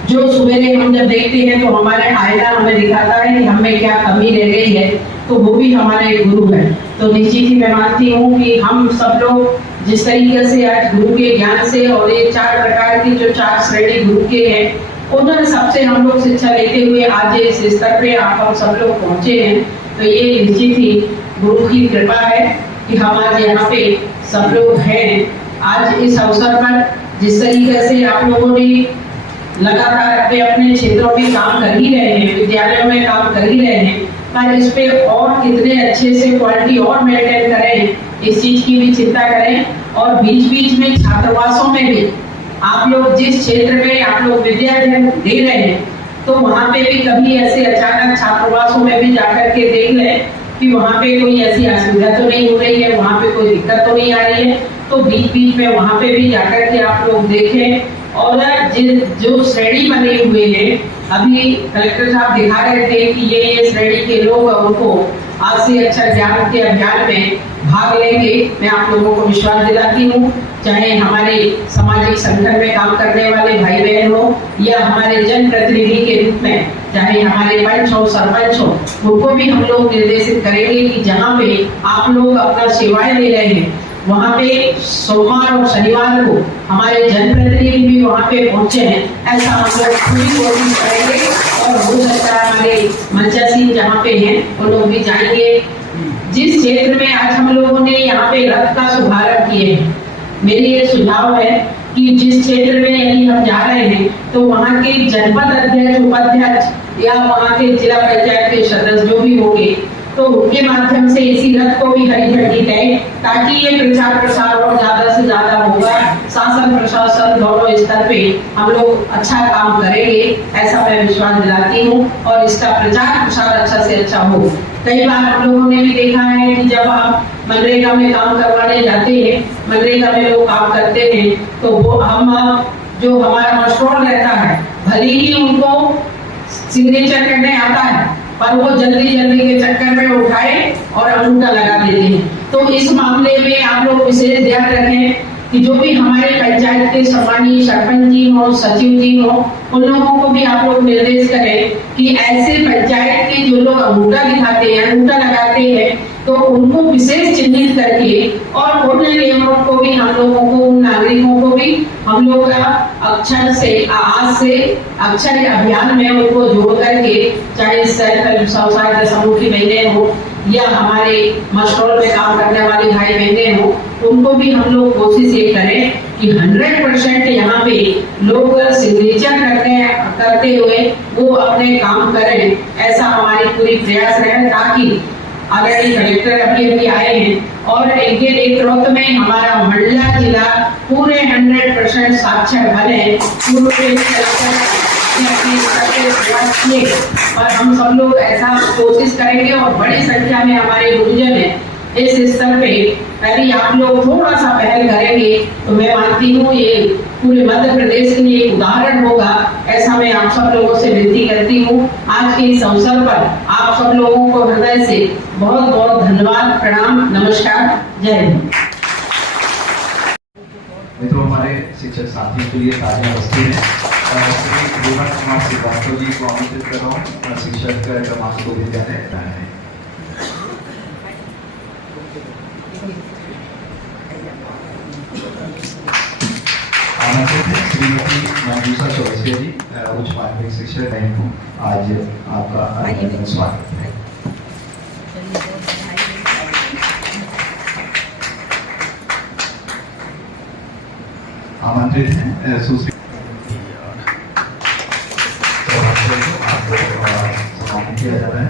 जो सवेरे हम जब देखते हैं तो हमारे आईना हमें दिखाता है कि हमें क्या कमी रह गई है, तो वो भी हमारे गुरु है। तो निश्चित ही मैं मानती हूँ कि हम सब लोग जिस तरीके से आज गुरु के ज्ञान से और ये 4 प्रकार की जो 4 श्रेणी गुरु के हैं उधर सबसे हम लोग शिक्षा लेते हुए आज इस स्तर पे आप हम सब लोग पहुंचे हैं, तो ये निश्चित ही गुरु की कृपा है कि हम आज यहाँ पे सब लोग हैं। आज इस अवसर पर जिस तरीके से आप लोगों ने लगातार अपने अपने क्षेत्रों में काम कर ही रहे हैं, विद्यालयों में काम कर ही रहे हैं, पर इस पे और कितने अच्छे से क्वालिटी और मेंटेन करें, इस चीज की भी चिंता करें। और बीच बीच में छात्रावासों में भी आप लोग जिस क्षेत्र में आप लोग विद्याध्ययन दे रहे हैं तो वहाँ पे भी कभी ऐसे अचानक छात्रावासों में भी जाकर के देख लें कि वहाँ पे कोई ऐसी असुविधा तो नहीं हो रही है, वहाँ पे कोई दिक्कत तो नहीं आ रही है, तो बीच बीच में वहाँ पे भी जाकर के आप लोग देखें। और जो श्रेणी बने हुए हैं, अभी कलेक्टर साहब दिखा रहे थे कि ये श्रेणी के लोग उनको आज से अच्छा ज्ञान के अभियान में भाग लेंगे। मैं आप लोगों को विश्वास दिलाती हूँ, चाहे हमारे सामाजिक संगठन में काम करने वाले भाई बहन हो या हमारे जनप्रतिनिधि के रूप में चाहे हमारे पंच हो सरपंच हो, उनको भी हम लोग निर्देशित करेंगे कि जहाँ पे आप लोग अपना सेवाएं दे रहे हैं वहाँ पे सोमवार और शनिवार को हमारे जनप्रतिनिधि भी वहाँ पे पहुँचे हैं, ऐसा हम लोग पूरी कोशिश करेंगे। और हो सकता है हमारे मंचा सिंह जहाँ पे हैं वो लोग भी जाएंगे। जिस क्षेत्र में आज हम लोगों ने यहाँ पे रथ का शुभारंभ किए हैं, मेरी ये सुझाव है कि जिस क्षेत्र में यदि हम जा रहे हैं तो वहाँ के जनपद अध्यक्ष उपाध्यक्ष या वहाँ के जिला पंचायत के सदस्य जो भी होंगे तो उनके माध्यम से इसी रथ को भी हरी झंडी दें, ताकि ये प्रचार प्रसार और ज्यादा से ज्यादा होगा। शासन प्रशासन दोनों स्तर पे हम लोग अच्छा काम करेंगे, ऐसा मैं विश्वास दिलाती हूँ, और इसका प्रचार प्रसार अच्छा से अच्छा हो। कई बार हम लोगों ने भी देखा है कि जब हम मनरेगा में काम करवाने जाते हैं, मनरेगा में लोग काम करते हैं, तो वो हम जो हमारा मशरूम रहता है भले ही उनको सिग्नेचर करने आता है पर वो जल्दी जल्दी के चक्कर में उठाए और अंगूठा लगा देते हैं। तो इस मामले में आप लोग विशेष ध्यान रखें कि जो भी हमारे पंचायत के सम्मानीय सरपंच जी हो, सचिव जी हो, उन लोगों को भी आप लोग निर्देश करें कि ऐसे पंचायत के जो लोग अंगूठा दिखाते हैं, अंगूठा लगाते हैं, तो उनको विशेष चिन्हित करके और उन नियमों को भी हम लोगों को, उन नागरिकों को भी हम लोग अक्षर से आज से अक्षर अभियान में उनको जोड़ करके, चाहे सेल्फ सहायता समूह की बहनें हो या हमारे मशरूम में काम करने वाले भाई बहनें हो, उनको भी हम लोग कोशिश ये करें कि 100% यहाँ पे लोग सिग्नेचर करते हुए वो अपने काम करें, ऐसा हमारी पूरी प्रयास रहे, ताकि आदरणीय कलेक्टर अभी आए हैं और इनके नेतृत्व में हमारा मंडला जिला पूरे 100% साक्षर बने। और हम सब लोग ऐसा कोशिश करेंगे और बड़ी संख्या में हमारे गुरुजन हैं इस स्तर पे, यदि आप लोग थोड़ा सा पहल करेंगे तो मैं मानती हूँ ये पूरे मध्य प्रदेश के लिए एक उदाहरण होगा, ऐसा मैं आप सब लोगों से विनती करती हूँ। आज के इस अवसर पर आप सब लोगों को हृदय से बहुत बहुत धन्यवाद, प्रणाम, नमस्कार, जय हिंद। मित्रों, हमारे शिक्षक साथियों के लिए तालियां बजती हैं। श्री रोहन कुमार श्रीवास्तव जी को आमंत्रित कर रहा हूँ, शिक्षक क्रमांक 2 विद्यालय है। आमंत्रित है श्रीमती मंजूषा चौरसिया जी, उच्च माध्यमिक शिक्षक हैं। आज आपका स्वागत है। आमंत्रित हैं सुश्री सम्मानित किया जा रहा है।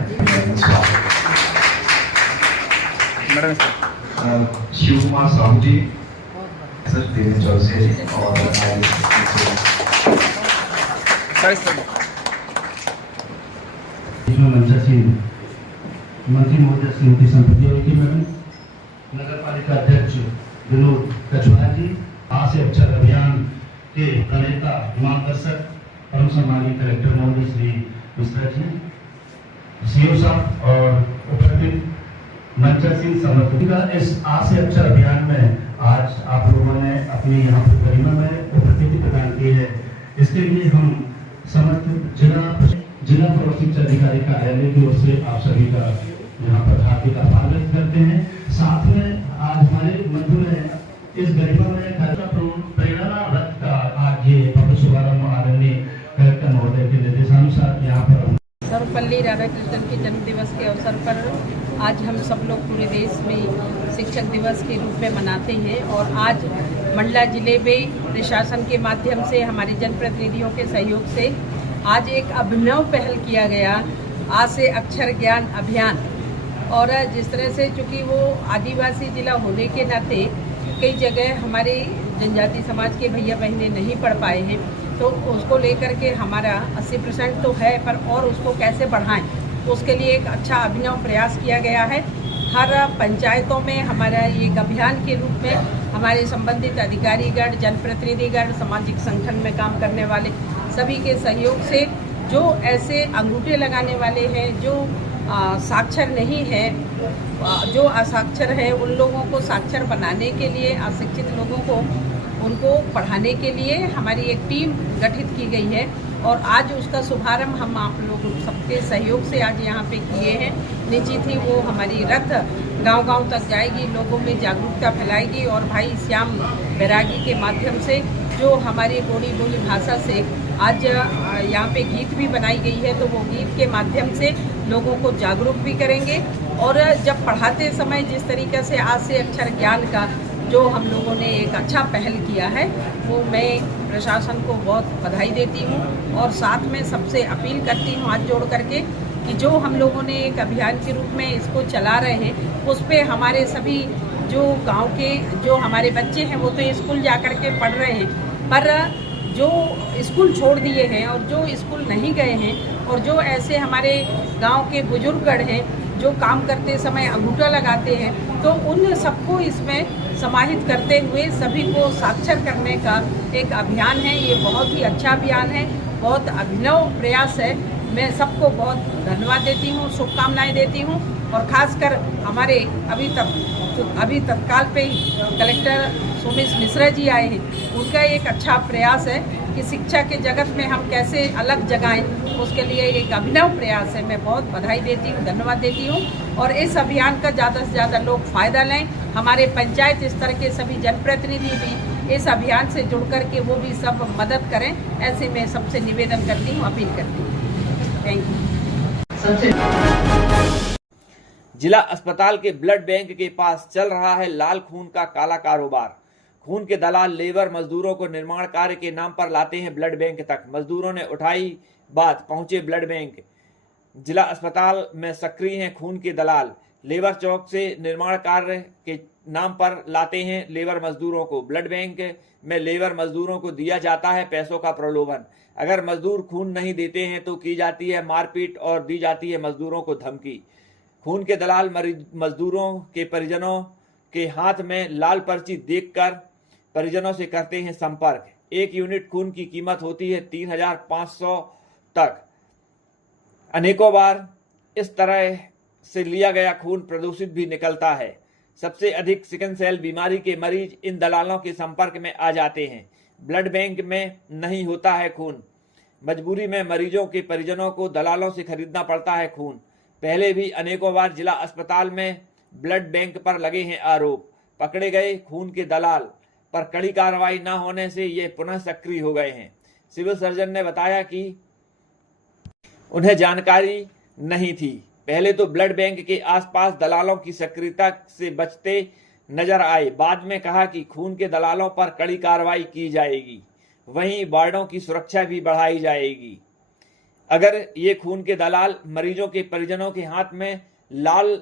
शिव कुमार साहू जी अफसर देवेंद्र चौधरी और मंचा सिंह मंत्री महोदय श्रीमती संपत्ति मैडम, नगर पालिका अध्यक्ष विनोद कछवाहा जी, आज से अक्षर अभियान के प्रणेता मार्गदर्शक परम सम्मानीय कलेक्टर महोदय श्री मिश्रा जी, सीओ साहब और उपस्थित मंचा सिंह समर्थक का इस आज से अक्षर अभियान में आज आप लोगों ने अपनी यहाँ पर गरिमा में उपस्थिति प्रदान की है। इसके लिए हम समस्त जिला प्रमुख शिक्षा अधिकारी कार्यालय की ओर से आप सभी का यहाँ पर हार्दिक आभार व्यक्त करते हैं। साथ में आज हमारे मध्य में इस गरिमा में प्रेरणा रथ का आज ये भव्य शुभारंभ आदरणीय कलेक्टर महोदय के निर्देशानुसार यहाँ पर सर्वपल्ली राधाकृष्णन के जन्म दिवस के अवसर पर आज हम सब लोग पूरे देश में शिक्षक दिवस के रूप में मनाते हैं और आज मंडला जिले में प्रशासन के माध्यम से हमारे जनप्रतिनिधियों के सहयोग से आज एक अभिनव पहल किया गया, आज से अक्षर ज्ञान अभियान। और जिस तरह से चूँकि वो आदिवासी जिला होने के नाते कई जगह हमारे जनजाति समाज के भैया बहनें नहीं पढ़ पाए हैं, तो उसको लेकर के हमारा 80% तो है, पर और उसको कैसे बढ़ाएं, उसके लिए एक अच्छा अभिनव प्रयास किया गया है। हर पंचायतों में हमारा ये एक अभियान के रूप में हमारे संबंधित अधिकारीगण, जनप्रतिनिधिगण, सामाजिक संगठन में काम करने वाले सभी के सहयोग से जो ऐसे अंगूठे लगाने वाले हैं, जो साक्षर नहीं है, जो असाक्षर है, उन लोगों को साक्षर बनाने के लिए, अशिक्षित लोगों को उनको पढ़ाने के लिए हमारी एक टीम गठित की गई है और आज उसका शुभारंभ हम आप लोगों सबके सहयोग से आज यहाँ पे किए हैं। निश्चित ही वो हमारी रथ गांव-गांव तक जाएगी, लोगों में जागरूकता फैलाएगी और भाई श्याम बैरागी के माध्यम से जो हमारी गोड़ी बोली भाषा से आज यहाँ पे गीत भी बनाई गई है, तो वो गीत के माध्यम से लोगों को जागरूक भी करेंगे। और जब पढ़ाते समय जिस तरीके से आज से अक्षर ज्ञान का जो हम लोगों ने एक अच्छा पहल किया है, वो मैं प्रशासन को बहुत बधाई देती हूँ और साथ में सबसे अपील करती हूँ हाथ जोड़ करके कि जो हम लोगों ने एक अभियान के रूप में इसको चला रहे हैं, उस पे हमारे सभी जो गांव के जो हमारे बच्चे हैं वो तो स्कूल जा कर के पढ़ रहे हैं, पर जो स्कूल छोड़ दिए हैं और जो स्कूल नहीं गए हैं और जो ऐसे हमारे गांव के बुजुर्गगण हैं जो काम करते समय अंगूठा लगाते हैं, तो उन सबको इसमें समाहित करते हुए सभी को साक्षर करने का एक अभियान है। ये बहुत ही अच्छा अभियान है, बहुत अभिनव प्रयास है। मैं सबको बहुत धन्यवाद देती हूँ, शुभकामनाएं देती हूँ और खासकर हमारे अभी तत्काल पे कलेक्टर सोमेश मिश्रा जी आए हैं, उनका एक अच्छा प्रयास है कि शिक्षा के जगत में हम कैसे अलग जगाएं, उसके लिए एक अभिनव प्रयास है। मैं बहुत बधाई देती हूँ, धन्यवाद देती हूँ और इस अभियान का ज़्यादा से ज़्यादा लोग फ़ायदा लें। हमारे पंचायत स्तर के सभी जनप्रतिनिधि भी इस अभियान से जुड़ कर के वो भी सब मदद करें, ऐसे मैं सबसे निवेदन करती हूँ, अपील करती हूँ। Thank you. जिला अस्पताल के ब्लड बैंक के पास चल रहा है लाल खून का काला कारोबार। खून के दलाल लेबर मजदूरों को निर्माण कार्य के नाम पर लाते हैं ब्लड बैंक तक। मजदूरों ने उठाई बात, पहुंचे ब्लड बैंक। जिला अस्पताल में सक्रिय हैं खून के दलाल। लेबर चौक से निर्माण कार्य के नाम पर लाते हैं लेबर मजदूरों को। ब्लड बैंक में लेबर मजदूरों को दिया जाता है पैसों का प्रलोभन। अगर मजदूर खून नहीं देते हैं तो की जाती है मारपीट और दी जाती है मजदूरों को धमकी। खून के दलाल मजदूरों के परिजनों के हाथ में लाल पर्ची देखकर परिजनों से करते हैं संपर्क। 1 यूनिट खून की कीमत होती है 3,500 तक। अनेकों बार इस तरह से लिया गया खून प्रदूषित भी निकलता है। सबसे अधिक सिकल सेल बीमारी के मरीज इन दलालों के संपर्क में आ जाते हैं। ब्लड बैंक में नहीं होता है खून। मजबूरी में मरीजों के परिजनों को दलालों से खरीदना पड़ता है खून। पहले भी अनेकों बार जिला अस्पताल में ब्लड बैंक पर लगे हैं आरोप। पकड़े गए खून के दलाल, पर कड़ी कार्रवाई न होने से ये पुनः सक्रिय हो गए हैं। सिविल सर्जन ने बताया कि उन्हें जानकारी नहीं थी। पहले तो ब्लड बैंक के आसपास दलालों की सक्रियता से बचते नजर आए। बाद में कहा कि खून के दलालों पर कड़ी कार्रवाई की जाएगी, वहीं वार्डों की सुरक्षा भी बढ़ाई जाएगी। अगर ये खून के दलाल मरीजों के परिजनों के हाथ में लाल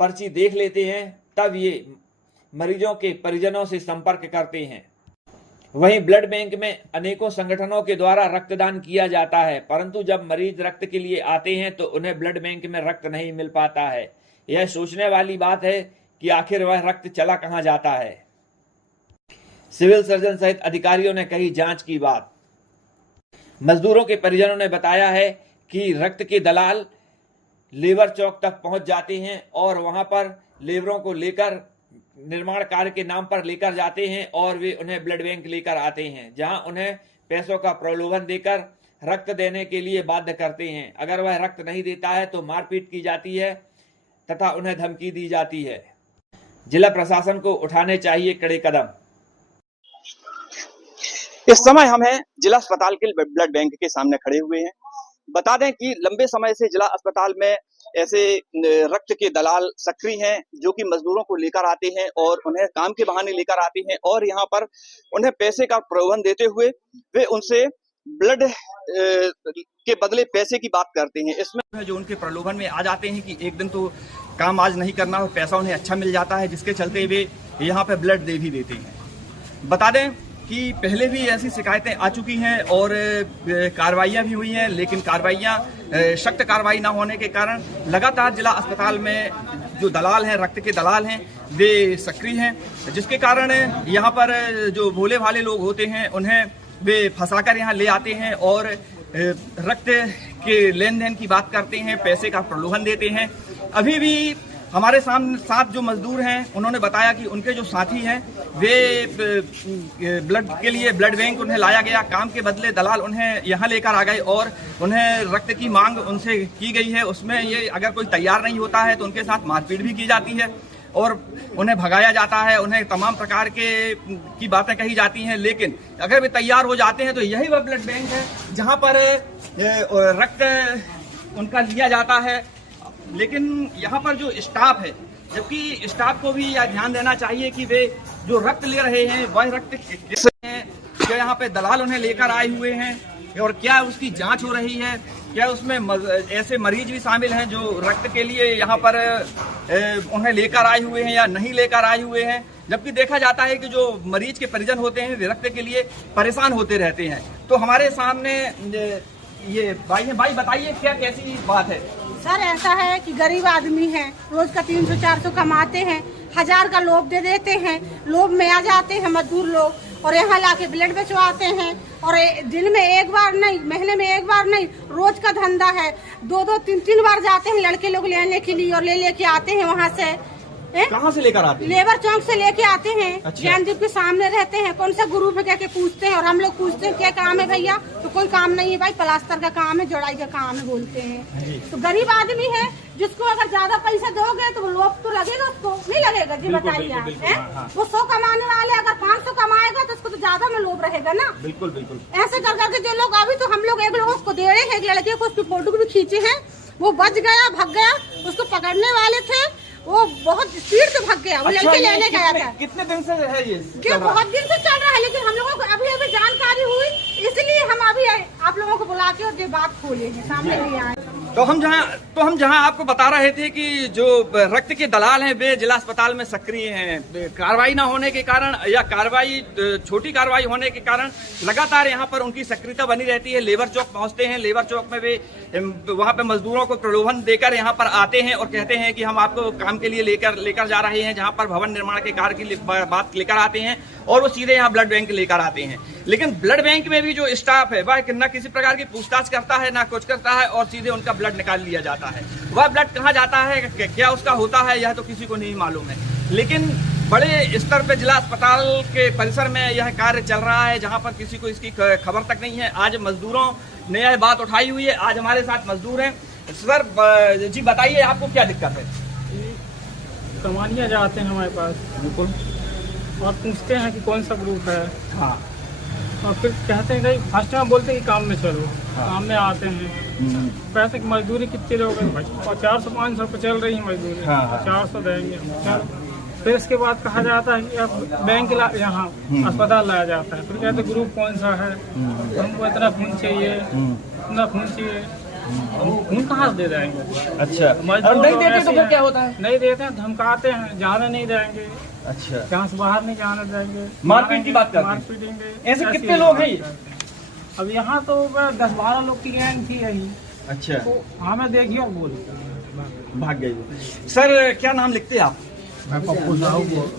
पर्ची देख लेते हैं, तब ये मरीजों के परिजनों से संपर्क करते हैं। वहीं ब्लड बैंक में अनेकों संगठनों के द्वारा रक्तदान किया जाता है, परंतु जब मरीज रक्त के लिए आते हैं तो उन्हें ब्लड बैंक में रक्त नहीं मिल पाता है। यह सोचने वाली बात है कि आखिर वह रक्त चला कहां जाता है। सिविल सर्जन सहित अधिकारियों ने कही जांच की बात। मजदूरों के परिजनों ने बताया है कि रक्त के दलाल लेबर चौक तक पहुंच जाते हैं और वहां पर लेबरों को लेकर निर्माण कार्य के नाम पर लेकर जाते हैं और वे उन्हें ब्लड बैंक लेकर आते हैं, जहां उन्हें पैसों का प्रलोभन देकर रक्त देने के लिए बाध्य करते हैं। अगर वह रक्त नहीं देता है तो मारपीट की जाती है तथा उन्हें धमकी दी जाती है। जिला प्रशासन को उठाने चाहिए कड़े कदम। इस समय हम हैं जिला अस्पताल के ब्लड बैंक के सामने खड़े हुए हैं। बता दें कि लंबे समय से जिला अस्पताल में ऐसे रक्त के दलाल सक्रिय हैं, जो कि मजदूरों को लेकर आते हैं और उन्हें काम के बहाने लेकर आते हैं और यहाँ पर उन्हें पैसे का प्रलोभन देते हुए वे उनसे ब्लड के बदले पैसे की बात करते हैं। इसमें जो उनके प्रलोभन में आ जाते हैं कि एक दिन तो काम आज नहीं करना हो, पैसा उन्हें अच्छा मिल जाता है, जिसके चलते वे यहाँ पे ब्लड दे भी देते हैं। बता दें कि पहले भी ऐसी शिकायतें आ चुकी हैं और कार्रवाइयाँ भी हुई हैं, लेकिन कार्रवाइयाँ सख्त कार्रवाई ना होने के कारण लगातार जिला अस्पताल में जो दलाल हैं, रक्त के दलाल हैं, वे सक्रिय हैं, जिसके कारण यहाँ पर जो भोले भाले लोग होते हैं उन्हें वे फंसाकर यहाँ ले आते हैं और रक्त के लेन देन की बात करते हैं, पैसे का प्रलोभन देते हैं। अभी भी हमारे साथ जो मजदूर हैं उन्होंने बताया कि उनके जो साथी हैं वे ब्लड के लिए ब्लड बैंक उन्हें लाया गया, काम के बदले दलाल उन्हें यहाँ लेकर आ गए और उन्हें रक्त की मांग उनसे की गई है। उसमें ये अगर कोई तैयार नहीं होता है तो उनके साथ मारपीट भी की जाती है और उन्हें भगाया जाता है, उन्हें तमाम प्रकार की बातें कही जाती हैं। लेकिन अगर वे तैयार हो जाते हैं तो यही वह ब्लड बैंक है जहाँ पर रक्त उनका लिया जाता है। लेकिन यहाँ पर जो स्टाफ है, जबकि स्टाफ को भी यह ध्यान देना चाहिए कि वे जो रक्त ले रहे हैं वह रक्त किससे हैं, क्या यहाँ पे दलाल उन्हें लेकर आए हुए हैं और क्या उसकी जांच हो रही है, क्या उसमें ऐसे मरीज भी शामिल हैं जो रक्त के लिए यहाँ पर उन्हें लेकर आए हुए हैं या नहीं लेकर आए हुए हैं। जबकि देखा जाता है कि जो मरीज के परिजन होते हैं वे रक्त के लिए परेशान होते रहते हैं। तो हमारे सामने ये भाई है, भाई बताइए क्या कैसी बात है? सर ऐसा है कि गरीब आदमी है, रोज का 300-400 कमाते हैं, 1000 का लोभ दे देते हैं, लोभ में आ जाते हैं मजदूर लोग और यहाँ लाके ब्लड बेचवाते हैं। और दिन में एक बार नहीं, महीने में एक बार नहीं, रोज का धंधा है। 2-2, 3-3 बार जाते हैं लड़के लोग लेने के लिए और लेके आते हैं वहाँ से। कहाँ से लेकर आते हैं? लेबर चौक से लेके आते हैं। अच्छा। ज्ञानदीप के सामने रहते हैं, कौन सा ग्रुप है क्या पूछते हैं और हम लोग पूछते हैं क्या काम है भैया, तो कोई काम नहीं है भाई, प्लास्टर का काम है, जोड़ाई का काम है बोलते हैं। तो गरीब आदमी है जिसको अगर ज्यादा पैसा दोगे तो लोभ तो लगेगा, उसको नहीं लगेगा जी? बताइए आप। वो 100 कमाने वाले अगर 500 कमाएगा तो उसको तो ज्यादा में लोभ रहेगा ना। बिल्कुल बिल्कुल। ऐसे कर करके जो लोग, अभी तो हम लोग एक लोग उसको दे रहे हैं, एक लड़के को उसकी फोटो भी खींचे हैं, वो बच गया, भाग गया, उसको पकड़ने वाले थे, वो बहुत स्पीड से भाग गया, वो लड़के लेने गया था। कितने दिन से है ये? क्या बहुत दिन से चल रहा है, लेकिन हम लोगों को अभी जानकारी हुई, इसलिए हम अभी आप लोगों को बुला के और ये बात खोले हैं, सामने नहीं आए। तो हम जहां आपको बता रहे थे कि जो रक्त के दलाल हैं वे जिला अस्पताल में सक्रिय हैं। कार्रवाई ना होने के कारण या छोटी कार्रवाई होने के कारण लगातार यहाँ पर उनकी सक्रियता बनी रहती है। लेबर चौक पहुंचते हैं, लेबर चौक में वे वहाँ पे मजदूरों को प्रलोभन देकर यहाँ पर आते हैं और कहते हैं कि हम आपको काम के लिए लेकर जा रहे हैं, जहाँ पर भवन निर्माण के कार्य की बात लेकर आते हैं और वो सीधे यहाँ ब्लड बैंक लेकर आते हैं। लेकिन ब्लड बैंक में भी जो स्टाफ है वह न किसी प्रकार की पूछताछ करता है, ना कुछ करता है और सीधे उनका ब्लड निकाल लिया जाता है। वह ब्लड कहाँ जाता है, क्या उसका होता है, यह तो किसी को नहीं मालूम है। लेकिन बड़े स्तर पर जिला अस्पताल के परिसर में यह कार्य चल रहा है, जहाँ पर किसी को इसकी खबर तक नहीं है। आज मजदूरों ने यह बात उठाई हुई है, आज हमारे साथ मजदूर हैं। सर जी बताइए आपको क्या दिक्कत है? कमानिया जाते हैं हमारे पास, बिल्कुल, और पूछते हैं कि कौन सा ग्रुप है। हाँ, और फिर कहते हैं कि फर्स्ट में बोलते हैं कि काम में चलो। हाँ। काम में आते हैं, पैसे की मजदूरी कितनी लोगे भाई, 400-500 पे चल रही है मजदूरी। हाँ। 400 देंगे हम। फिर इसके बाद कहा जाता है कि अब बैंक यहाँ अस्पताल लाया जाता है, फिर कहते ग्रुप कौन सा है, हमको इतना खून चाहिए, इतना खून चाहिए। खून कहाँ से दे देंगे? अच्छा, और मजदूर नहीं लोग देते तो ऐसे फिर हैं। क्या होता है? नहीं देते हैं, धमकाते हैं, जाने नहीं देंगे, अच्छा, यहाँ से बाहर नहीं जाने देंगे, मारपीट की बात करते हैं? मार पीटेंगे। ऐसे कितने लोग हैं ये? अब यहाँ तो 10-12 लोग की गैंग थी यही। अच्छा, तो हमें देखिए और बोले भाग गए वो। सर क्या नाम लिखते हैं आप? मैं पप्पू साहू को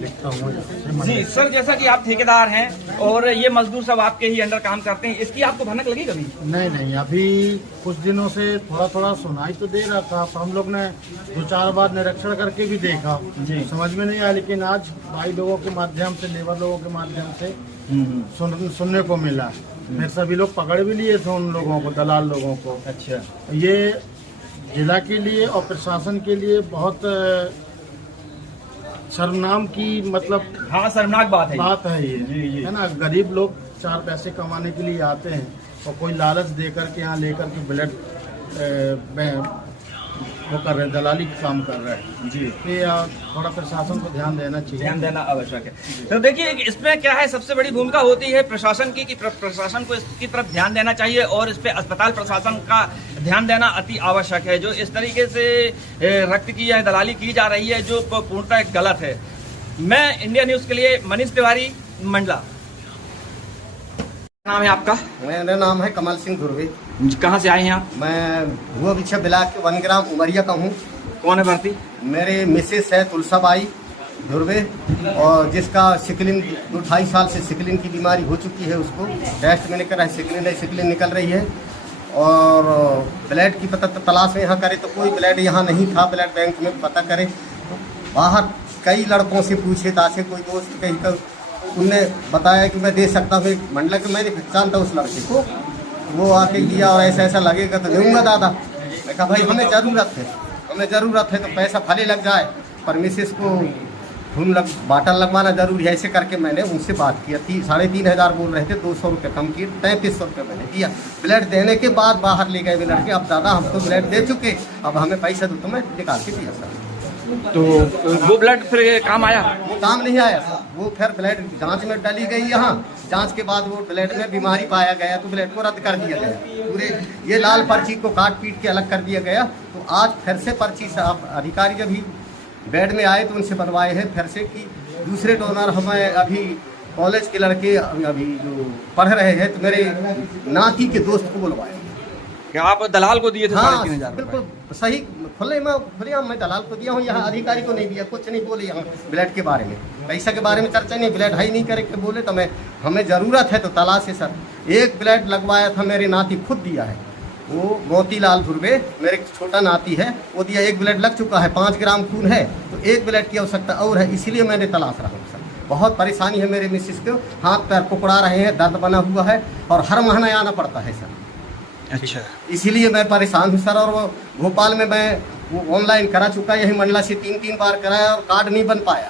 लिखता हूँ। जी सर, जैसा कि आप ठेकेदार हैं और ये मजदूर सब आपके ही अंडर काम करते हैं, इसकी आपको भनक लगी कभी? नहीं, अभी कुछ दिनों से थोड़ा सुनाई तो दे रहा था, तो हम लोग ने 2-4 बार निरीक्षण करके भी देखा जी, समझ में नहीं आया। लेकिन आज भाई लोगों के माध्यम से, लेबर लोगों के माध्यम से सुनने को मिला। फिर सभी लोग पकड़ भी लिए थे उन लोगों को, दलाल लोगों को। अच्छा, ये जिला के लिए और प्रशासन के लिए बहुत शर्मनाक की मतलब हाँ शर्मनाक बात है ये जी। है ना। गरीब लोग 4 पैसे कमाने के लिए आते हैं और कोई लालच देकर के यहाँ लेकर के ब्लड वो कर रहे हैं, दलाली काम कर रहे हैं जी। ये थोड़ा प्रशासन को ध्यान देना चाहिए, ध्यान देना आवश्यक है। तो देखिए इसमें क्या है, सबसे बड़ी भूमिका होती है प्रशासन की, कि प्रशासन को इसकी तरफ ध्यान देना चाहिए और इस पे अस्पताल प्रशासन का ध्यान देना अति आवश्यक है। जो इस तरीके से रक्त की या दलाली की जा रही है, जो पूर्णतः गलत है। मैं इंडिया न्यूज के लिए मनीष तिवारी, मंडला। नाम है आपका? मेरा नाम है कमल सिंह धुर्वे। कहाँ से आए हैं आप? मैं हुआ बिछा ब्लाक के 1 ग्राम उमरिया का हूँ। कौन है भर्ती? मेरे मिसेस है तुलसाबाई धुर्वे, और जिसका सिकलिन 28 साल से सिकलिन की बीमारी हो चुकी है। उसको टेस्ट मैंने करा है, सिकलिन निकल रही है। और ब्लड की पता तलाश में यहाँ करे तो कोई ब्लड यहाँ नहीं था। ब्लड बैंक में पता करे तो बाहर कई लड़कों से पूछे, तासे कोई दोस्त कहीं का, उनने बताया कि मैं दे सकता हूँ। मंडला के मैंने पहचान था उस लड़के को, वो आके दिया और ऐसा लगेगा तो दूंगा दादा। मैं कहा भाई हमें ज़रूरत है तो पैसा भले लग जाए, पर मिसेस को खून बाटल लगवाना जरूरी है। ऐसे करके मैंने उनसे बात किया। 3,500 बोल रहे थे, 200 रुपये कम किए, 3300 रुपये मैंने दिया। ब्लड देने के बाद बाहर ले गए वे लड़के। अब दादा हम तो ब्लड दे चुके, अब हमें पैसा दो, तो मैं निकाल के दिया सर। तो वो ब्लड फिर काम आया? वो काम नहीं आया सर। वो फिर ब्लड जांच में डाली गई यहाँ, जांच के बाद वो ब्लड में बीमारी पाया गया तो ब्लड को रद्द कर दिया गया। पूरे ये लाल पर्ची को काट पीट के अलग कर दिया गया। तो आज फिर से पर्ची से आप अधिकारी जब भी बेड में आए तो उनसे बनवाए हैं फिर से कि दूसरे डोनर हमें अभी कॉलेज के लड़के अभी जो पढ़ रहे हैं, तो मेरे नाती के दोस्त को बुलवाए। क्या आप दलाल को दिए थे? हाँ बिल्कुल सही, खुले मैं दलाल को दिया हूँ। यहाँ अधिकारी को नहीं दिया, कुछ नहीं बोले यहाँ ब्लड के बारे में, पैसा के बारे में चर्चा नहीं। ब्लड है ही नहीं करे के बोले, तो हमें ज़रूरत है तो तलाश है सर। एक ब्लड लगवाया था, मेरे नाती खुद दिया है, वो मोतीलाल धुर्वे, मेरे छोटा नाती है, वो दिया। एक ब्लड लग चुका है, 5 ग्राम खून है, तो एक ब्लड की आवश्यकता और है, इसीलिए मैंने तलाश रहा हूँ सर। बहुत परेशानी है मेरे मिसेस को, हाथ पैर कुकड़ा रहे हैं, दर्द बना हुआ है और हर महीने आना पड़ता है सर। अच्छा, इसीलिए मैं परेशान हूँ सर। और वो भोपाल में मैं वो ऑनलाइन करा चुका, यही मंडला से 3 बार कराया और कार्ड नहीं बन पाया।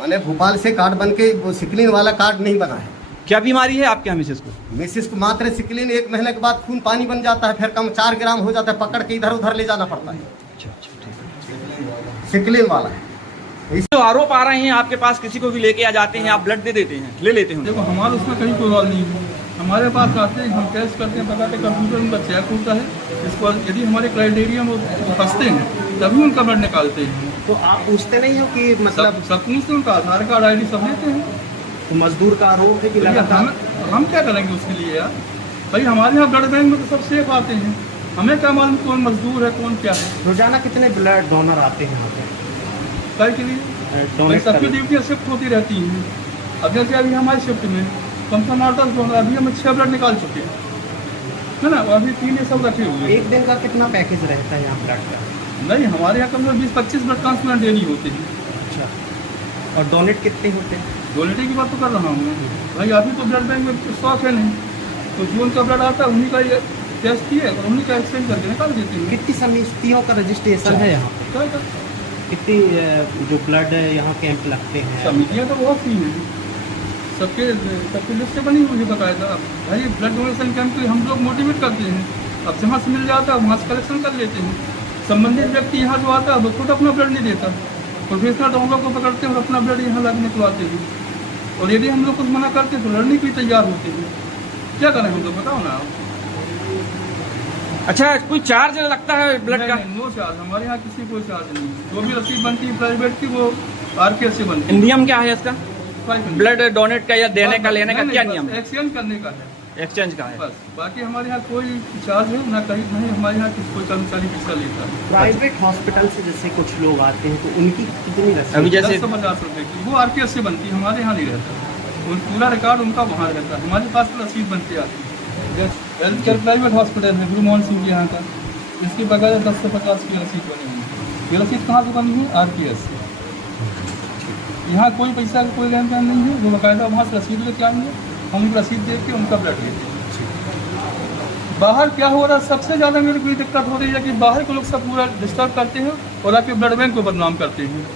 मैंने भोपाल से कार्ड बन के, वो सिकलिन वाला कार्ड नहीं बना है। क्या बीमारी है आपके यहाँ मिसेस को? मिसेस को मात्र सिकलिन, 1 महीने के बाद खून पानी बन जाता है, फिर कम 4 ग्राम हो जाता है, पकड़ के इधर उधर ले जाना पड़ता है। सिकलिन वाला है। जो आरोप आ रहे हैं आपके पास, किसी को भी लेके आ जाते हैं, आप ब्लड दे देते हैं, ले लेते हैं? देखो हमारा उसमें कहीं कोई रोल नहीं है। हमारे पास आते हैं, हम टेस्ट करते हैं, बताते कंप्यूटर उनका चेक होता है। इसको यदि हमारे क्राइटेरिया में फंसते हैं तभी उनका ब्लड निकालते हैं। तो आप पूछते नहीं हो कि मतलब सब पूछते, उनका आधार कार्ड ID सब लेते हैं। तो मजदूर का आरोप है कि हम क्या करेंगे उसके लिए यार? भाई हमारे यहाँ ब्लड बैंक में तो सब सेफ आते हैं, हमें क्या मालूम कौन मजदूर है कौन क्या है। रोजाना कितने ब्लड डोनर आते हैं यहाँ पे? कई के लिए सबकी ड्यूटियाँ शिफ्ट होती रहती हैं। अब जैसे अभी हमारी शिफ्ट में कम से कम 8-10 डोनर, अभी हम 6 ब्लड निकाल चुके हैं, है ना। अभी 3 ये सब रखे हुए। एक दिन का कितना पैकेज रहता है यहाँ ब्लड का? नहीं, हमारे यहाँ कम से कम 20-25 ब्लड ट्रांसप्लांट डेली होते हैं। अच्छा, और डोनेट कितने होते हैं? डोनेटिंग की बात तो कर रहा हूँ मैं भाई। अभी तो ब्लड बैंक में स्टॉक है नहीं, तो जो उनका ब्लड आता है उन्हीं का टेस्ट किए और उन्हीं का एक्सचेंज करके निकाल देते हैं। कितनी समितियों का रजिस्ट्रेशन है यहाँ पे? कितनी जो ब्लड यहाँ कैंप लगते हैं? समितियाँ तो बहुत सी हैं, सबके लिस्ट बनी हुई है बाकायदा। भाई ब्लड डोनेशन कैंप के हम लोग मोटिवेट करते हैं। अब जहाँ से मिल जाता है वहाँ से कलेक्शन कर लेते हैं। संबंधित व्यक्ति यहाँ जो आता है वो खुद अपना ब्लड नहीं देता, प्रोफेशनल डॉक्टर को पकड़ते हैं और अपना ब्लड यहाँ लगने को आते हैं। और यदि हम लोग कुछ मना करते हैं तो लड़ने के लिए तैयार होते हैं। क्या करें हम लोग, बताओ ना आप। अच्छा, कोई चार्ज लगता है ब्लड का? नो चार्ज, हमारे यहाँ किसी कोई चार्ज नहीं है। जो भी रसीद बनती है प्राइवेट की वो RKS से बनती है। नियम क्या है इसका? ब्लड डोनेट का या देने का लेने का क्या नियम है? एक्सचेंज करने का है। एक्सचेंज का है बस, बाकी हमारे यहाँ कोई चार्ज है ना, कहीं नहीं हमारे यहाँ कोई कर्मचारी पैसा लेता है। प्राइवेट हॉस्पिटल से जैसे कुछ लोग आते हैं तो उनकी कितनी रसीद? अभी जैसे 10-50 रुपए की वो RKS से बनती है, हमारे यहाँ नहीं रहता। वो पूरा रिकॉर्ड उनका वहाँ रहता है, हमारे पास तो रसीद बनती आती है। हेल्थ केयर प्राइवेट हॉस्पिटल है गुरु मोहन सिंह के यहाँ का, इसकी बगैर 10 से 50 की रसीद बनी हुई है। ये रसीद कहाँ से बनी है? RKS से। यहाँ कोई पैसा का कोई लेन देन नहीं है, वो बाकायदा वहाँ से रसीद लेके आएंगे, हम रसीद दे के उनका ब्लड लेते हैं। बाहर क्या हो रहा है, सबसे ज़्यादा मेरे को ये दिक्कत हो रही है कि बाहर के लोग सब पूरा डिस्टर्ब करते हैं और आके ब्लड बैंक को बदनाम करते हैं।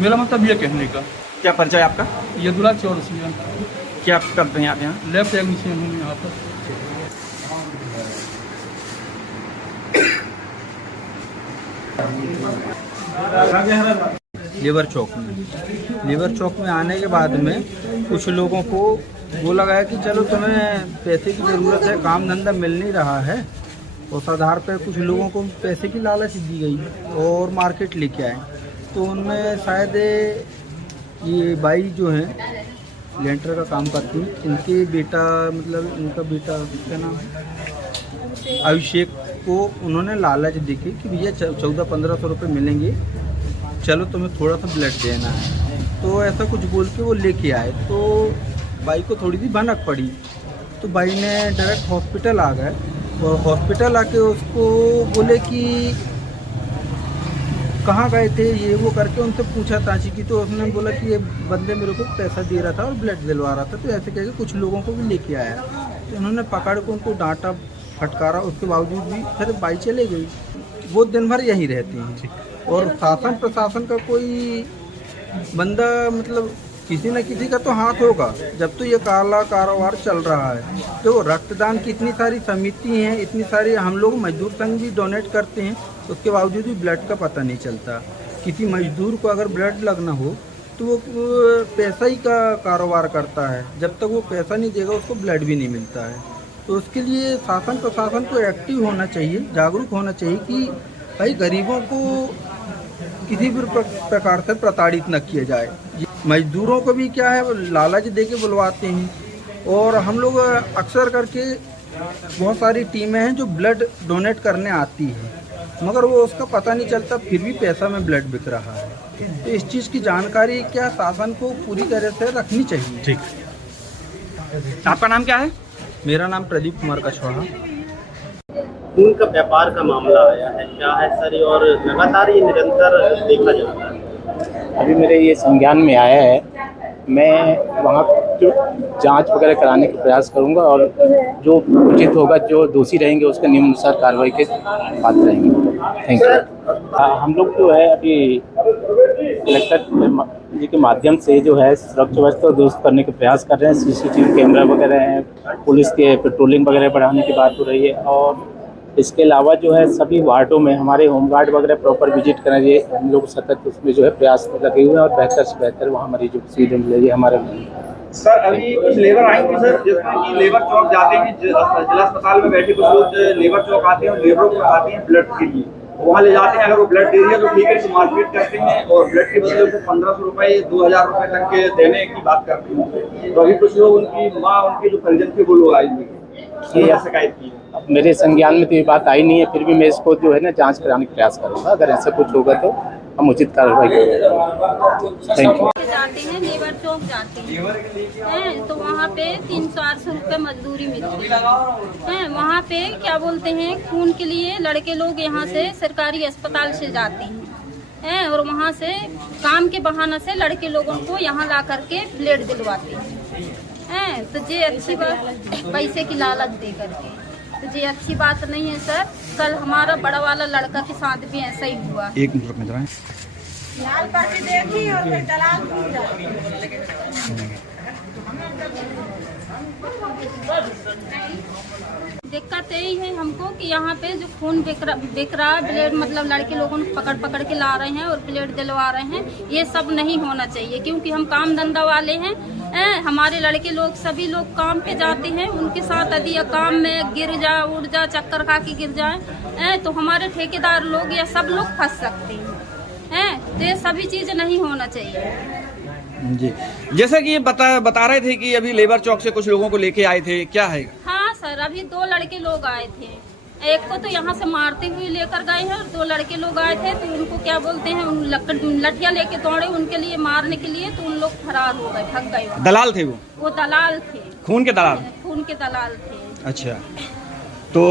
मेरा मतलब ये कहने का। क्या परिचय आपका? ये दुराज चौरसिया। क्या करते हैं आप यहाँ? लैब टेक्नीशियन हूँ यहाँ पर। लेबर चौक में आने के बाद में कुछ लोगों को वो लगा है कि चलो तुम्हें पैसे की ज़रूरत है, काम धंधा मिल नहीं रहा है, उस आधार पर कुछ लोगों को पैसे की लालच दी गई और मार्केट लेके आए। तो उनमें शायद ये बाई जो हैं लेंटर का काम करती हैं, इनके बेटा मतलब इनका बेटा क्या नाम है अभिषेक को उन्होंने लालच देके कि भैया 1400-1500 रुपये मिलेंगे, चलो तुम्हें थोड़ा सा ब्लड देना है। तो ऐसा कुछ बोल के वो लेके आए, तो बाई को थोड़ी सी भनक पड़ी, तो बाई ने डायरेक्ट हॉस्पिटल आ गए और हॉस्पिटल आके उसको बोले कि कहाँ गए थे ये वो करके उनसे पूछा ताची की, तो उसने बोला कि ये बंदे मेरे को पैसा दे रहा था और ब्लड दिलवा रहा था। तो ऐसे कह के कुछ लोगों को भी लेके आया, तो उन्होंने पकड़ के उनको डांटा फटकारा, उसके बावजूद भी फिर बाई चले गई। वो दिन भर यहीं रहती हैं और शासन प्रशासन का कोई बंदा मतलब किसी न किसी का तो हाथ होगा जब तो ये काला कारोबार चल रहा है। तो रक्तदान की इतनी सारी समिति हैं, इतनी सारी हम लोग मजदूर संघ भी डोनेट करते हैं, उसके बावजूद भी ब्लड का पता नहीं चलता। किसी मजदूर को अगर ब्लड लगना हो तो वो पैसा ही का कारोबार करता है, जब तक वो पैसा नहीं देगा उसको ब्लड भी नहीं मिलता है। तो उसके लिए शासन प्रशासन को एक्टिव होना चाहिए, जागरूक होना चाहिए कि भाई गरीबों को किसी भी प्रकार से प्रताड़ित न किया जाए। मजदूरों को भी क्या है लालच दे के बुलवाते हैं और हम लोग अक्सर करके बहुत सारी टीमें हैं जो ब्लड डोनेट करने आती हैं, मगर वो उसका पता नहीं चलता, फिर भी पैसा में ब्लड बिक रहा है। तो इस चीज़ की जानकारी क्या शासन को पूरी तरह से रखनी चाहिए। ठीक। आपका नाम क्या है? मेरा नाम प्रदीप कुमार कछवाहा। खून का व्यापार का मामला आया है, क्या है सर, और लगातार ये निरंतर देखा जा रहा है? अभी मेरे ये संज्ञान में आया है, मैं वहाँ जांच वगैरह कराने का प्रयास करूँगा और जो उचित होगा, जो दोषी रहेंगे उसके नियमानुसार कार्रवाई के पात्र रहेंगे। Thank you. हम लोग जो है अभी कलेक्टर जी के माध्यम से जो है सुरक्षा व्यवस्था दुरुस्त करने के प्रयास कर रहे हैं। CCTV कैमरा वगैरह हैं, पुलिस के पेट्रोलिंग वगैरह बढ़ाने की बात हो रही है और इसके अलावा जो है सभी वार्डों में हमारे होमगार्ड वगैरह प्रॉपर विजिट करें, ये हम लोग सतत उसमें जो है प्रयास लगे हुए हैं और बेहतर से बेहतर वहाँ मरीजों को सुविधा मिलेगी हमारे। सर अभी कुछ लेबर आई थी सर, जिसमें कि लेबर चौक जाते हैं, जिला अस्पताल में बैठे कुछ लोग लेबर चौक आते हैं और लेबरों को आते हैं ब्लड के लिए, वहाँ ले जाते हैं, अगर वो ब्लड दे रही है तो ठीक है, तो मार्केट करते हैं और ब्लड के बदले उनको 1500 रुपये 2000 रुपये तक के देने की बात करते हैं। तो अभी कुछ लोग उनकी माँ, उनके जो परिजन थे वो लोग आए हुए हैं, शिकायत की है। मेरे संज्ञान में तो ये बात आई नहीं है, फिर भी मैं इसको जो है ना जांच कराने का प्रयास करूँगा, अगर ऐसा कुछ होगा तो हम उचित कार्रवाई करेंगे। Thank you. जाते हैं लेबर चौक जाते हैं तो वहाँ पे 300-400 रुपये मजदूरी मिलती है। वहाँ पे क्या बोलते हैं, खून के लिए लड़के लोग यहाँ से सरकारी अस्पताल से जाते हैं और वहाँ से काम के बहाना से लड़के लोगों को यहाँ ला करके ब्लड दिलवाते हैं। तो ये अच्छी बात, पैसे की लालच दे करके, तो ये अच्छी बात नहीं है सर। कल हमारा बड़ा वाला लड़का के साथ भी ऐसा ही हुआ। एक मिनट रुक में लाल पर्ची देखी और फिर दलाल भूल जाती। दिक्कत यही है हमको कि यहाँ पे जो खून बिक रहा ब्लड मतलब लड़के लोगों को पकड़ पकड़ के ला रहे हैं और ब्लड दिलवा रहे हैं, ये सब नहीं होना चाहिए क्योंकि हम काम धंधा वाले हैं हमारे लड़के लोग सभी लोग काम पे जाते हैं, उनके साथ यदि काम में गिर जा उड़ जा चक्कर खा के गिर जाए तो हमारे ठेकेदार लोग या सब लोग फंस सकते हैं। तो ये सभी चीज़ नहीं होना चाहिए जी। जैसा कि ये बता रहे थे कि अभी लेबर चौक से कुछ लोगों को लेके आए थे, क्या है? हाँ सर, अभी 2 लड़के लोग आए थे, एक को तो यहाँ से मारते हुए लेकर गए हैं और 2 लड़के लोग आए थे तो उनको क्या बोलते हैं लठिया लेके दौड़े उनके लिए मारने के लिए, तो उन लोग फरार हो गए, भाग गए। दलाल थे वो दलाल थे, खून के दलाल? खून के दलाल थे। अच्छा, तो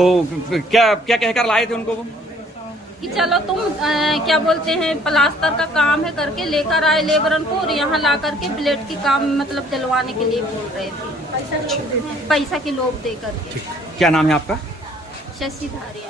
क्या क्या कहकर लाए थे उनको वो? कि चलो तुम क्या बोलते हैं प्लास्टर का काम है करके लेकर आए लेबरन को, और यहाँ ला करके ब्लेड की काम मतलब दिलवाने के लिए बोल रहे थे, पैसा के लोभ दे करके। क्या नाम है आपका? शशि धारिया।